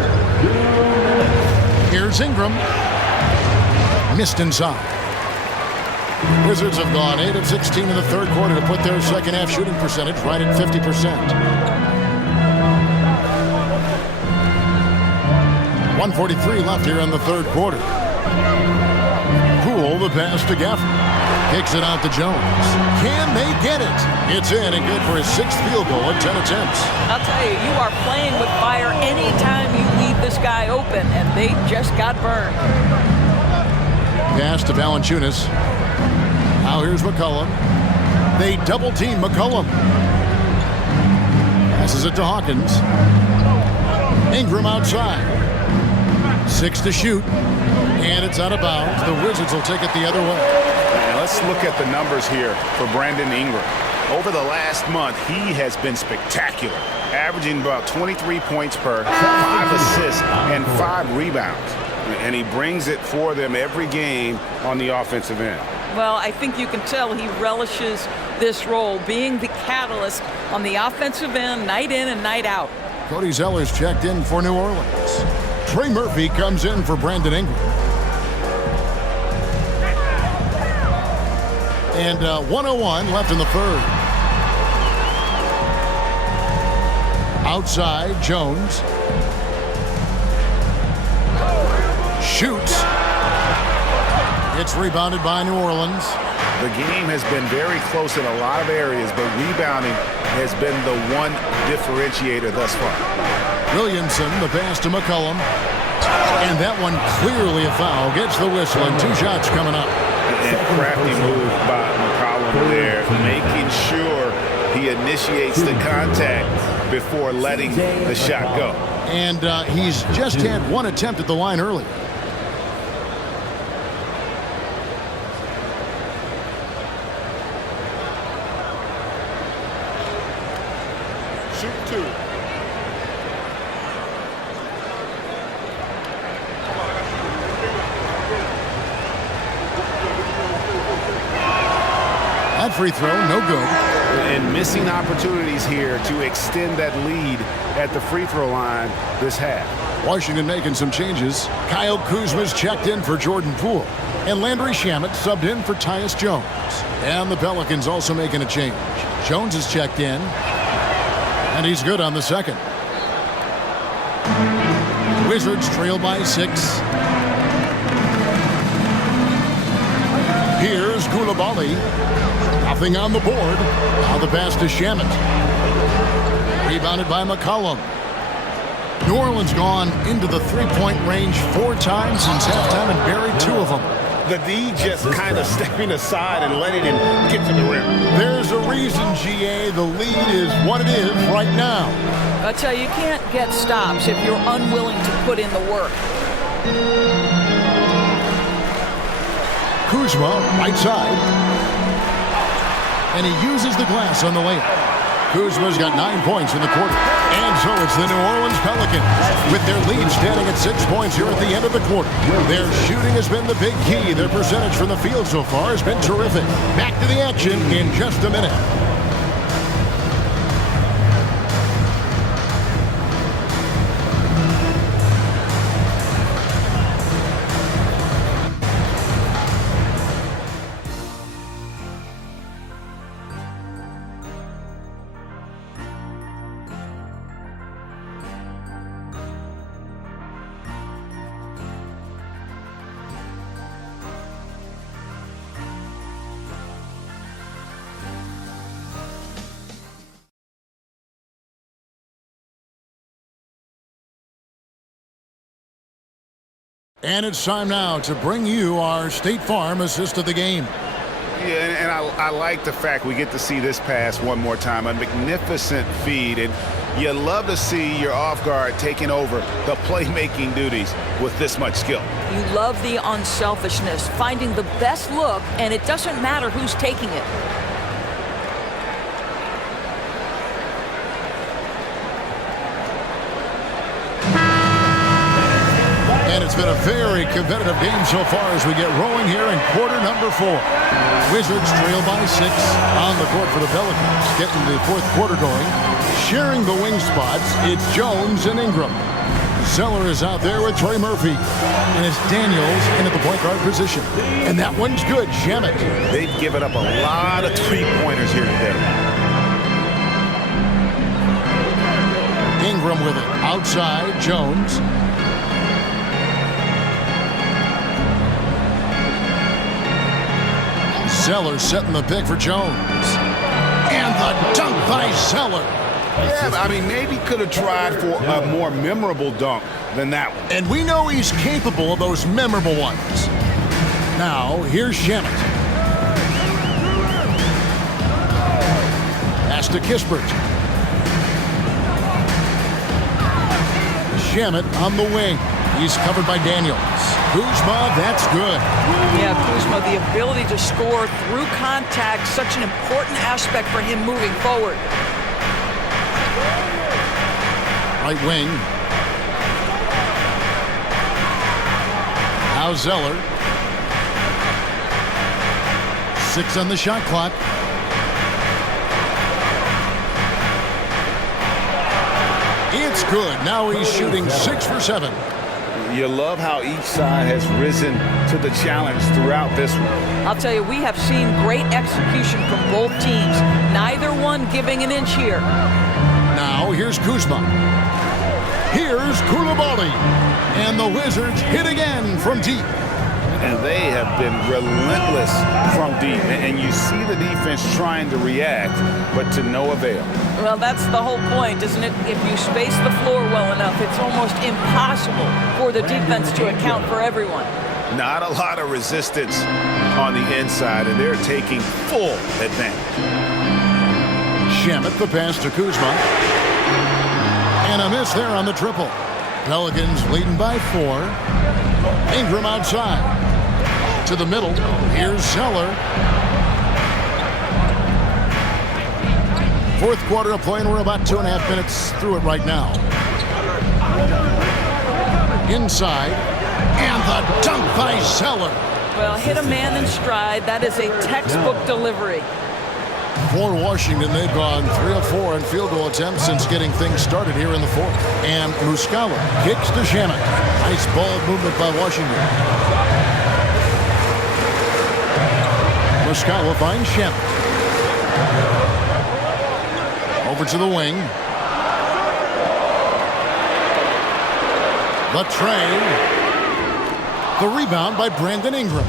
Here's Ingram. Missed inside. Wizards have gone 8 of 16 in the third quarter to put their second half shooting percentage right at 50%. 1:43 left here in the third quarter. Poole, the pass to Gafford. Kicks it out to Jones. Can they get it? It's in and good for his 6th field goal in 10 attempts. I'll tell you, you are playing with fire anytime you leave this guy open, and they just got burned. Pass to Valanciunas. Now here's McCollum. They double team McCollum. Passes it to Hawkins. Ingram outside. 6 to shoot. And it's out of bounds. The Wizards will take it the other way. And let's look at the numbers here for Brandon Ingram. Over the last month, he has been spectacular, averaging about 23 points per, 5 assists, and 5 rebounds. And he brings it for them every game on the offensive end. Well, I think you can tell he relishes this role, being the catalyst on the offensive end, night in and night out. Cody Zeller's checked in for New Orleans. Trey Murphy comes in for Brandon Ingram. And 1:01 left in the third. Outside, Jones. Shoots. It's rebounded by New Orleans. The game has been very close in a lot of areas, but rebounding has been the one differentiator thus far. Williamson, the pass to McCollum. And that one clearly a foul. Gets the whistle and 2 shots coming up. And crafty move by McCollum there, making sure he initiates the contact before letting the shot go. And he's just had 1 attempt at the line earlier. Shoot 2. That free throw, no good. And missing opportunities here to extend that lead at the free throw line this half. Washington making some changes. Kyle Kuzma's checked in for Jordan Poole. And Landry Shamet subbed in for Tyus Jones. And the Pelicans also making a change. Jones is checked in. And he's good on the second. Wizards trail by 6. Here's Coulibaly. Nothing on the board. Now the pass to Shamet. Rebounded by McCollum. New Orleans gone into the 3-point range 4 times since halftime and buried 2 of them. The D just kind of stepping aside and letting him get to the rim. There's a reason, GA. The lead is what it is right now. I tell you, you can't get stops if you're unwilling to put in the work. Kuzma, right side. And he uses the glass on the layup. Kuzma's got 9 points in the quarter. And so it's the New Orleans Pelicans with their lead standing at 6 points here at the end of the quarter. Their shooting has been the big key. Their percentage from the field so far has been terrific. Back to the action in just a minute. And it's time now to bring you our State Farm assist of the game. Yeah, and I like the fact we get to see this pass one more time. A magnificent feed, and you love to see your off guard taking over the playmaking duties with this much skill. You love the unselfishness, finding the best look, and it doesn't matter who's taking it. And it's been a very competitive game so far as we get rolling here in quarter number 4. Wizards trail by 6 on the court for the Pelicans. Getting the 4th quarter going. Sharing the wing spots, it's Jones and Ingram. Zeller is out there with Trey Murphy. And it's Daniels into the point guard position. And that one's good, Shamet. They've given up a lot of three-pointers here today. Ingram with it. Outside, Jones. Zeller setting the pick for Jones. And the dunk by Zeller. Yeah, I mean, maybe could have tried for a more memorable dunk than that one. And we know he's capable of those memorable ones. Now, here's Shamet. Pass to Kispert. Shamet on the wing. He's covered by Daniels. Kuzma, that's good. Yeah, Kuzma, the ability to score through contact, such an important aspect for him moving forward. Right wing. Now Zeller. 6 on the shot clock. It's good. Now he's shooting 6 for 7. You love how each side has risen to the challenge throughout this one. I'll tell you, we have seen great execution from both teams. Neither one giving an inch here. Now here's Kuzma. Here's Koulibaly. And the Wizards hit again from deep. And they have been relentless from deep. And you see the defense trying to react, but to no avail. Well, that's the whole point, isn't it? If you space the floor well enough, it's almost impossible for the defense to account for everyone. Not a lot of resistance on the inside, and they're taking full advantage. Shamet the pass to Kuzma. And a miss there on the triple. Pelicans leading by 4. Ingram outside. To the middle. Here's Zeller. Fourth quarter of play, and we're about 2.5 minutes through it right now. Inside. And the dunk by Zeller. Well, hit a man in stride. That is a textbook delivery. For Washington, they've gone 3 of 4 in field goal attempts since getting things started here in the fourth. And Muscala kicks to Shamet. Nice ball movement by Washington. Muscala finds Shamet. Over to the wing. The train. The rebound by Brandon Ingram.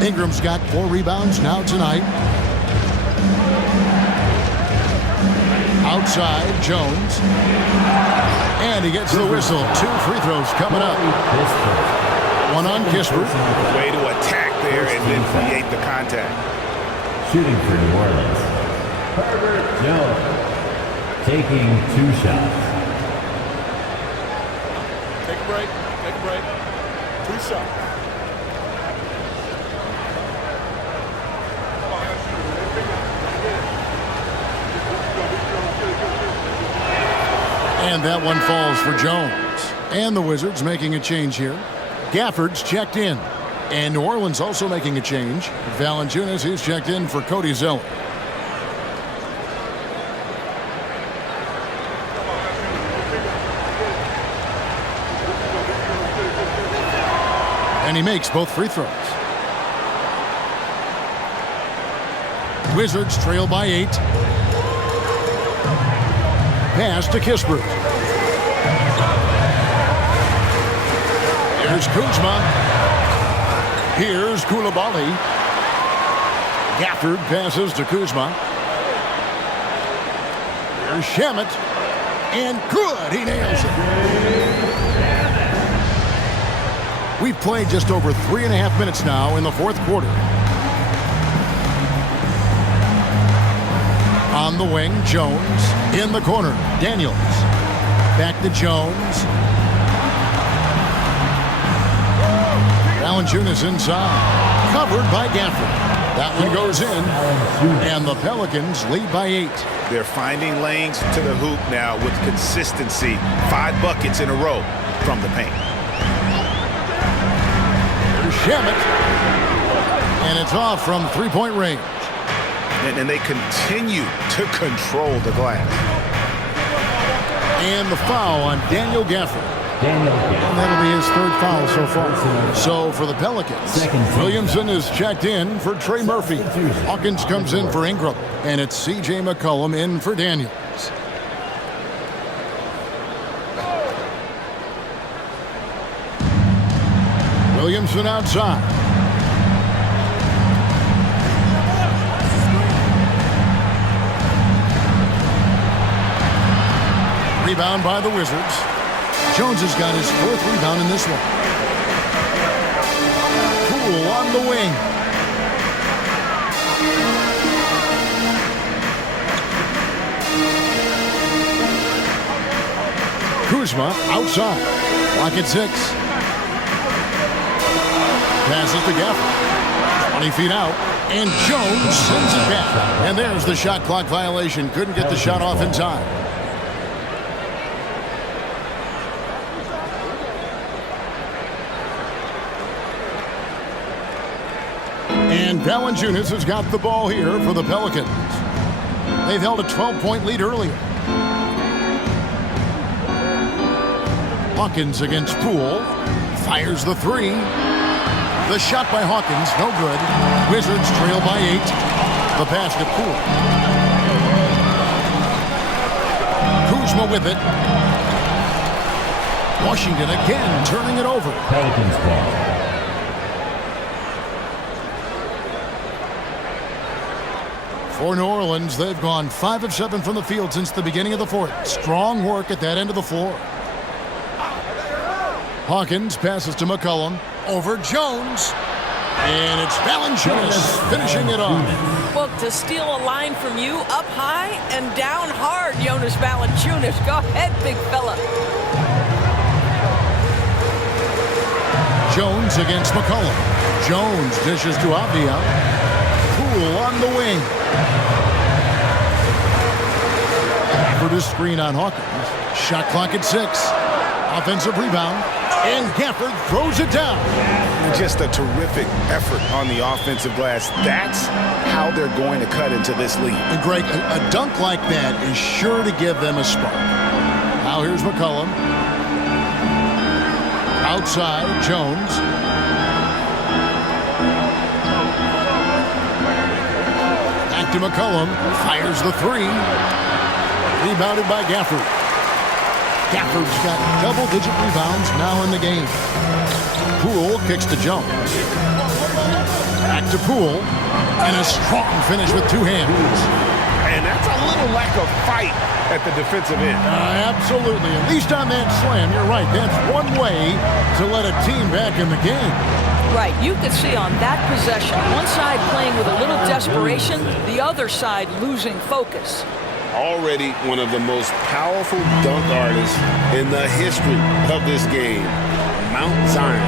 Ingram's got 4 rebounds now tonight. Outside, Jones. And he gets the whistle. 2 free throws coming up. One on Kispert. Way to attack there and then create the contact. Shooting for New Orleans. Herbert Jones taking 2 shots. Take a break. Take a break. 2 shots. And that one falls for Jones. And the Wizards making a change here. Gafford's checked in. And New Orleans also making a change. Valanciunas is checked in for Cody Zeller. And he makes both free throws. Wizards trail by 8. Pass to Kispert. Here's Kuzma. Here's Koulibaly. Gafford passes to Kuzma. Here's Shamet. And good, he nails it. We've played just over 3.5 minutes now in the fourth quarter. On the wing, Jones. In the corner, Daniels. Back to Jones. Valanciunas inside. Covered by Gafford. That one goes in. And the Pelicans lead by 8. They're finding lanes to the hoop now with consistency. 5 buckets in a row from the paint. There's Shamet. And it's off from 3-point range. And they continue to control the glass. And the foul on Daniel Gafford. And that'll be his 3rd foul so far. So for the Pelicans, Williamson is checked in for Trey Murphy. Hawkins comes in for Ingram. And it's C.J. McCollum in for Daniels. Williamson outside. Rebound by the Wizards. Jones has got his 4th rebound in this one. Poole on the wing. Kuzma outside. Lock at 6. Passes to Gafford. 20 feet out. And Jones sends it back. And there's the shot clock violation. Couldn't get the shot off in time. And Valanciunas has got the ball here for the Pelicans. They've held a 12-point lead earlier. Hawkins against Poole. Fires the 3. The shot by Hawkins, no good. Wizards trail by 8. The pass to Poole. Kuzma with it. Washington again turning it over. Pelicans ball. For New Orleans, they've gone 5 of 7 from the field since the beginning of the 4th. Strong work at that end of the floor. Hawkins passes to McCollum. Over Jones. And it's Valanciunas finishing it off. Well, to steal a line from you, up high and down hard, Jonas Valanciunas. Go ahead, big fella. Jones against McCollum. Jones dishes to Avdia. Poole on the wing. For this screen on Hawkins. Shot clock at 6. Offensive rebound. And Gafford throws it down. Just a terrific effort on the offensive glass. That's how they're going to cut into this lead. And Greg, a dunk like that is sure to give them a spark. Now here's McCollum. Outside, Jones. Back to McCollum. Fires the 3. Rebounded by Gafford. Gafford's got double-digit rebounds now in the game. Poole kicks to Jones. Back to Poole. And a strong finish with 2 hands. And that's a little lack of fight at the defensive end. Absolutely. At least on that slam, you're right. That's one way to let a team back in the game. Right. You could see on that possession, one side playing with a little desperation, the other side losing focus. Already one of the most powerful dunk artists in the history of this game, Mount Zion.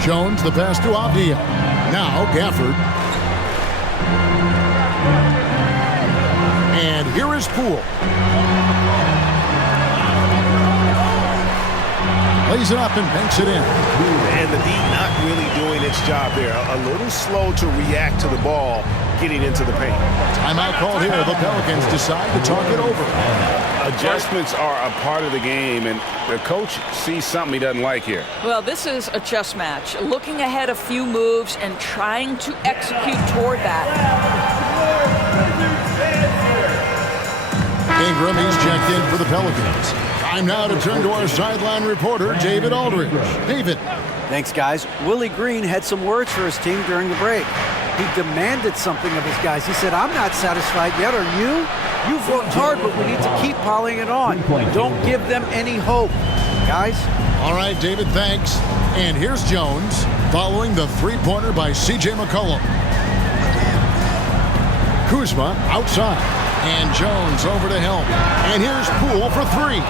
Jones, the pass to Avdia. Now Gafford. And here is Poole. Lays it up and banks it in. And the D not really doing its job there. A little slow to react to the ball getting into the paint. Timeout called here. The Pelicans decide to talk it over. Adjustments are a part of the game, and the coach sees something he doesn't like here. Well, this is a chess match. Looking ahead a few moves and trying to execute toward that. Ingram, he's checked in for the Pelicans. Time now to turn to our sideline reporter, David Aldridge. David. Thanks, guys. Willie Green had some words for his team during the break. He demanded something of his guys. He said, I'm not satisfied yet, are you? You've worked hard, but we need to keep piling it on. Don't give them any hope. Guys? All right, David, thanks. And here's Jones following the 3-pointer by C.J. McCollum. Kuzma outside. And Jones over to help. And here's Poole for 3.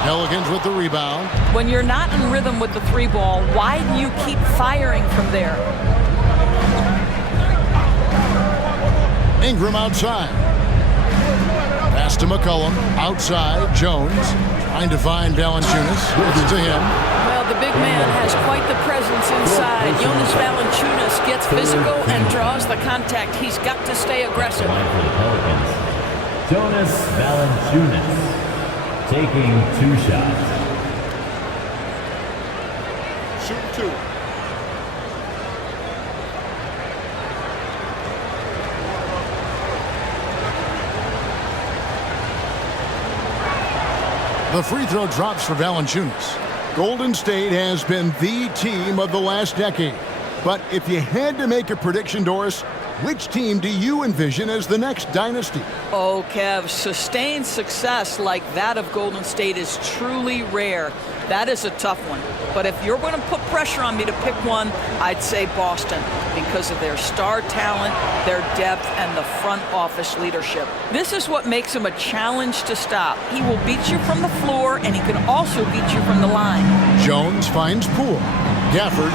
Pelicans with the rebound. When you're not in rhythm with the 3 ball, why do you keep firing from there? Ingram outside. Pass to McCollum. Outside, Jones. Trying to find Valanciunas. It's to him. Well, the big man has quite the presence inside. Jonas Valanciunas gets physical and draws the contact. He's got to stay aggressive. Line for the Pelicans. Jonas Valanciunas taking 2 shots. Shoot 2. The free throw drops for Valanciunas. Golden State has been the team of the last decade. But if you had to make a prediction, Doris, which team do you envision as the next dynasty? Oh, Kev, sustained success like that of Golden State is truly rare. That is a tough one. But if you're going to put pressure on me to pick one, I'd say Boston because of their star talent, their depth, and the front office leadership. This is what makes him a challenge to stop. He will beat you from the floor, and he can also beat you from the line. Jones finds Poole. Gafford,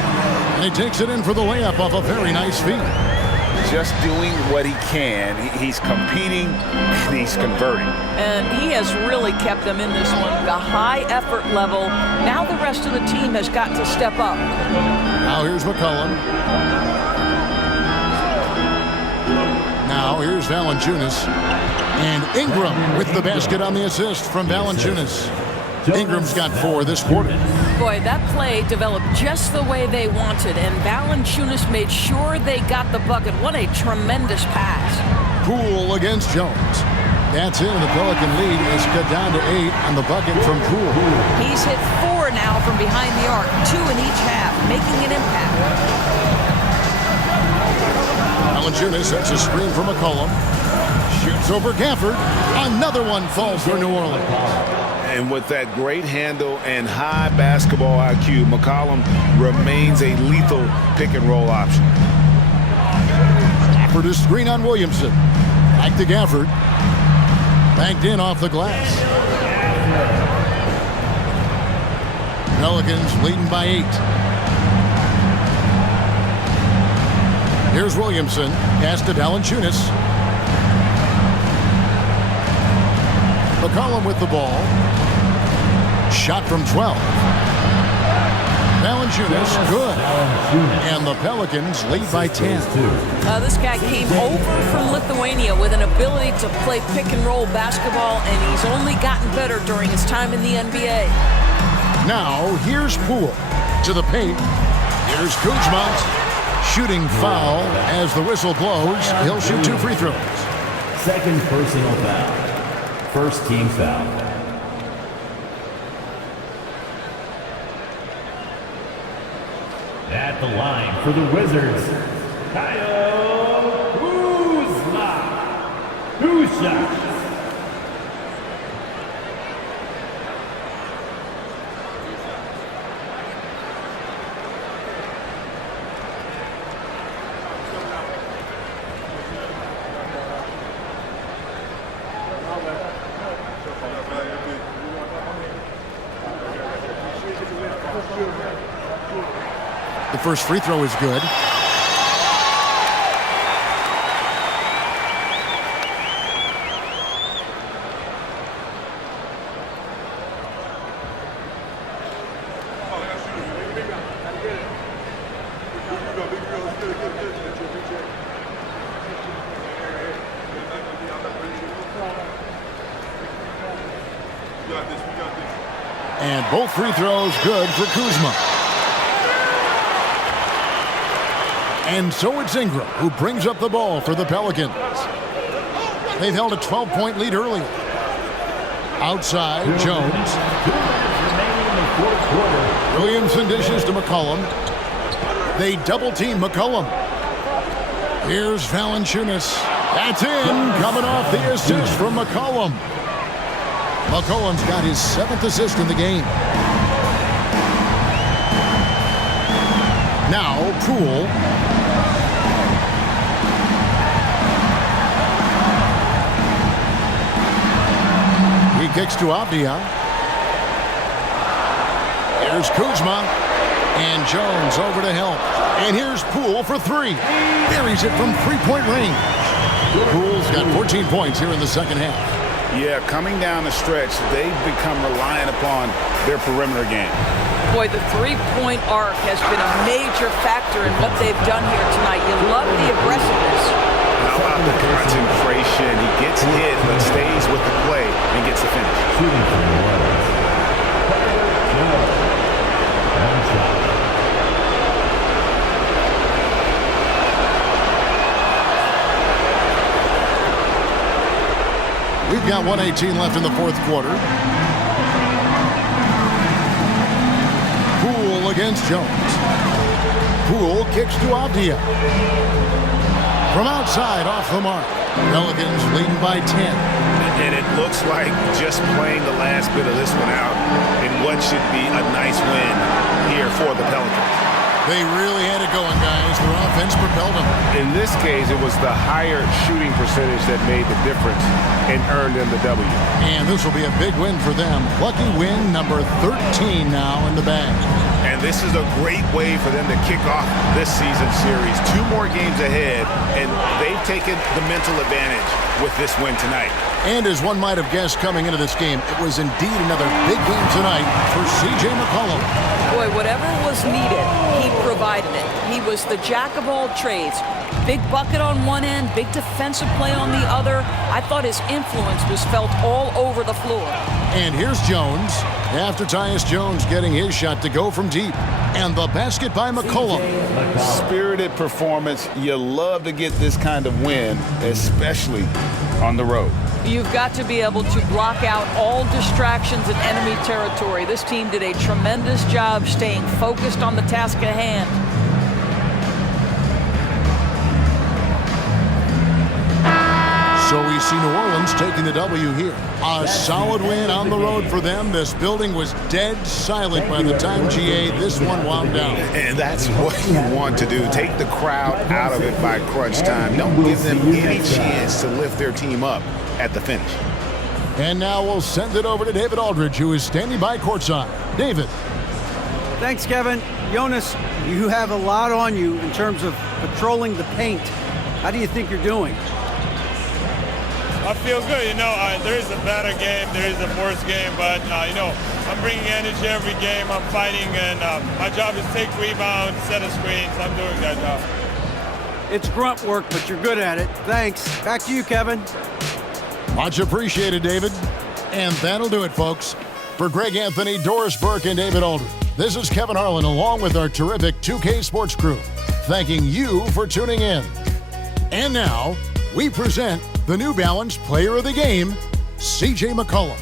and he takes it in for the layup off a very nice feed. Just doing what he can. He's competing, and he's converting. And he has really kept them in this one. The high effort level. Now the rest of the team has got to step up. Now here's McCollum. Now here's Valanciunas. And Ingram with the basket on the assist from Valanciunas. Ingram's got 4 this quarter. Boy, that play developed just the way they wanted, and Valanciunas made sure they got the bucket. What a tremendous pass. Poole against Jones. That's it, and the Pelican lead is cut down to 8 on the bucket from Poole. He's hit 4 now from behind the arc, 2 in each half, making an impact. Valanciunas sets a screen for McCollum. Shoots over Gafford. Another one falls for New Orleans. And with that great handle and high basketball IQ, McCollum remains a lethal pick-and-roll option. For the screen on Williamson. Back to Gafford. Banked in off the glass. Pelicans leading by 8. Here's Williamson. Pass to Valanciunas. McCollum with the ball. Shot from 12. Valanciunas, good. And the Pelicans lead by 10. This guy came over from Lithuania with an ability to play pick-and-roll basketball, and he's only gotten better during his time in the NBA. Now, here's Poole to the paint. Here's Kuzma. Shooting foul as the whistle blows. He'll shoot 2 free throws. Second personal foul. First team foul. At the line for the Wizards, Kyle Kuzma. 2 shots. The first free throw is good. And both free throws good for Kuzma. And so it's Ingram who brings up the ball for the Pelicans. They've held a 12-point lead earlier. Outside, Jones. Williamson dishes to McCollum. They double-team McCollum. Here's Valanciunas. That's in, coming off the assist from McCollum. McCollum's got his 7th assist in the game. Now, Poole. He kicks to Avdia. Here's Kuzma. And Jones over to help. And here's Poole for 3. Buries it from 3-point range. Poole's got 14 points here in the second half. Yeah, coming down the stretch, they've become reliant upon their perimeter game. Boy, the three-point arc has been a major factor in what they've done here tonight. You love the aggressiveness. How about the concentration? He gets hit, but stays with the play and gets the finish. Shooting from the left. One shot. We've got 1:18 left in the fourth quarter. Poole against Jones. Poole kicks to Avdia. from outside off the mark. Pelicans leading by 10. And it looks like just playing the last bit of this one out in what should be a nice win here for the Pelicans. They really had it going, guys. Their offense propelled them. In this case, it was the higher shooting percentage that made the difference and earned them the W. And this will be a big win for them. Lucky win number 13 now in the bag. And this is a great way for them to kick off this season series. 2 more games ahead, and they've taken the mental advantage with this win tonight. And as one might have guessed coming into this game, it was indeed another big game tonight for C.J. McCollum. Boy, whatever was needed, he provided it. He was the jack of all trades. Big bucket on one end, big defensive play on the other. I thought his influence was felt all over the floor. And here's Jones, after Tyus Jones getting his shot to go from deep. And the basket by McCollum. Spirited performance. You love to get this kind of win, especially on the road. You've got to be able to block out all distractions in enemy territory. This team did a tremendous job staying focused on the task at hand. So we see New Orleans taking the W here. A solid win on the road for them. This building was dead silent by the time, GA, this one wound down. And that's what you want to do. Take the crowd out of it by crunch time. Don't give them any chance to lift their team up at the finish. And now we'll send it over to David Aldridge, who is standing by courtside. David. Thanks, Kevin. Jonas, you have a lot on you in terms of patrolling the paint. How do you think you're doing? I feel good. There is a better game, there is a worse game, but, I'm bringing energy every game. I'm fighting, and my job is take rebounds, set a screens. I'm doing that job. It's grunt work, but you're good at it. Thanks. Back to you, Kevin. Much appreciated, David. And that'll do it, folks. For Greg Anthony, Doris Burke, and David Aldridge, this is Kevin Harlan along with our terrific 2K Sports crew, thanking you for tuning in. And now, we present the New Balance Player of the Game, C.J. McCollum.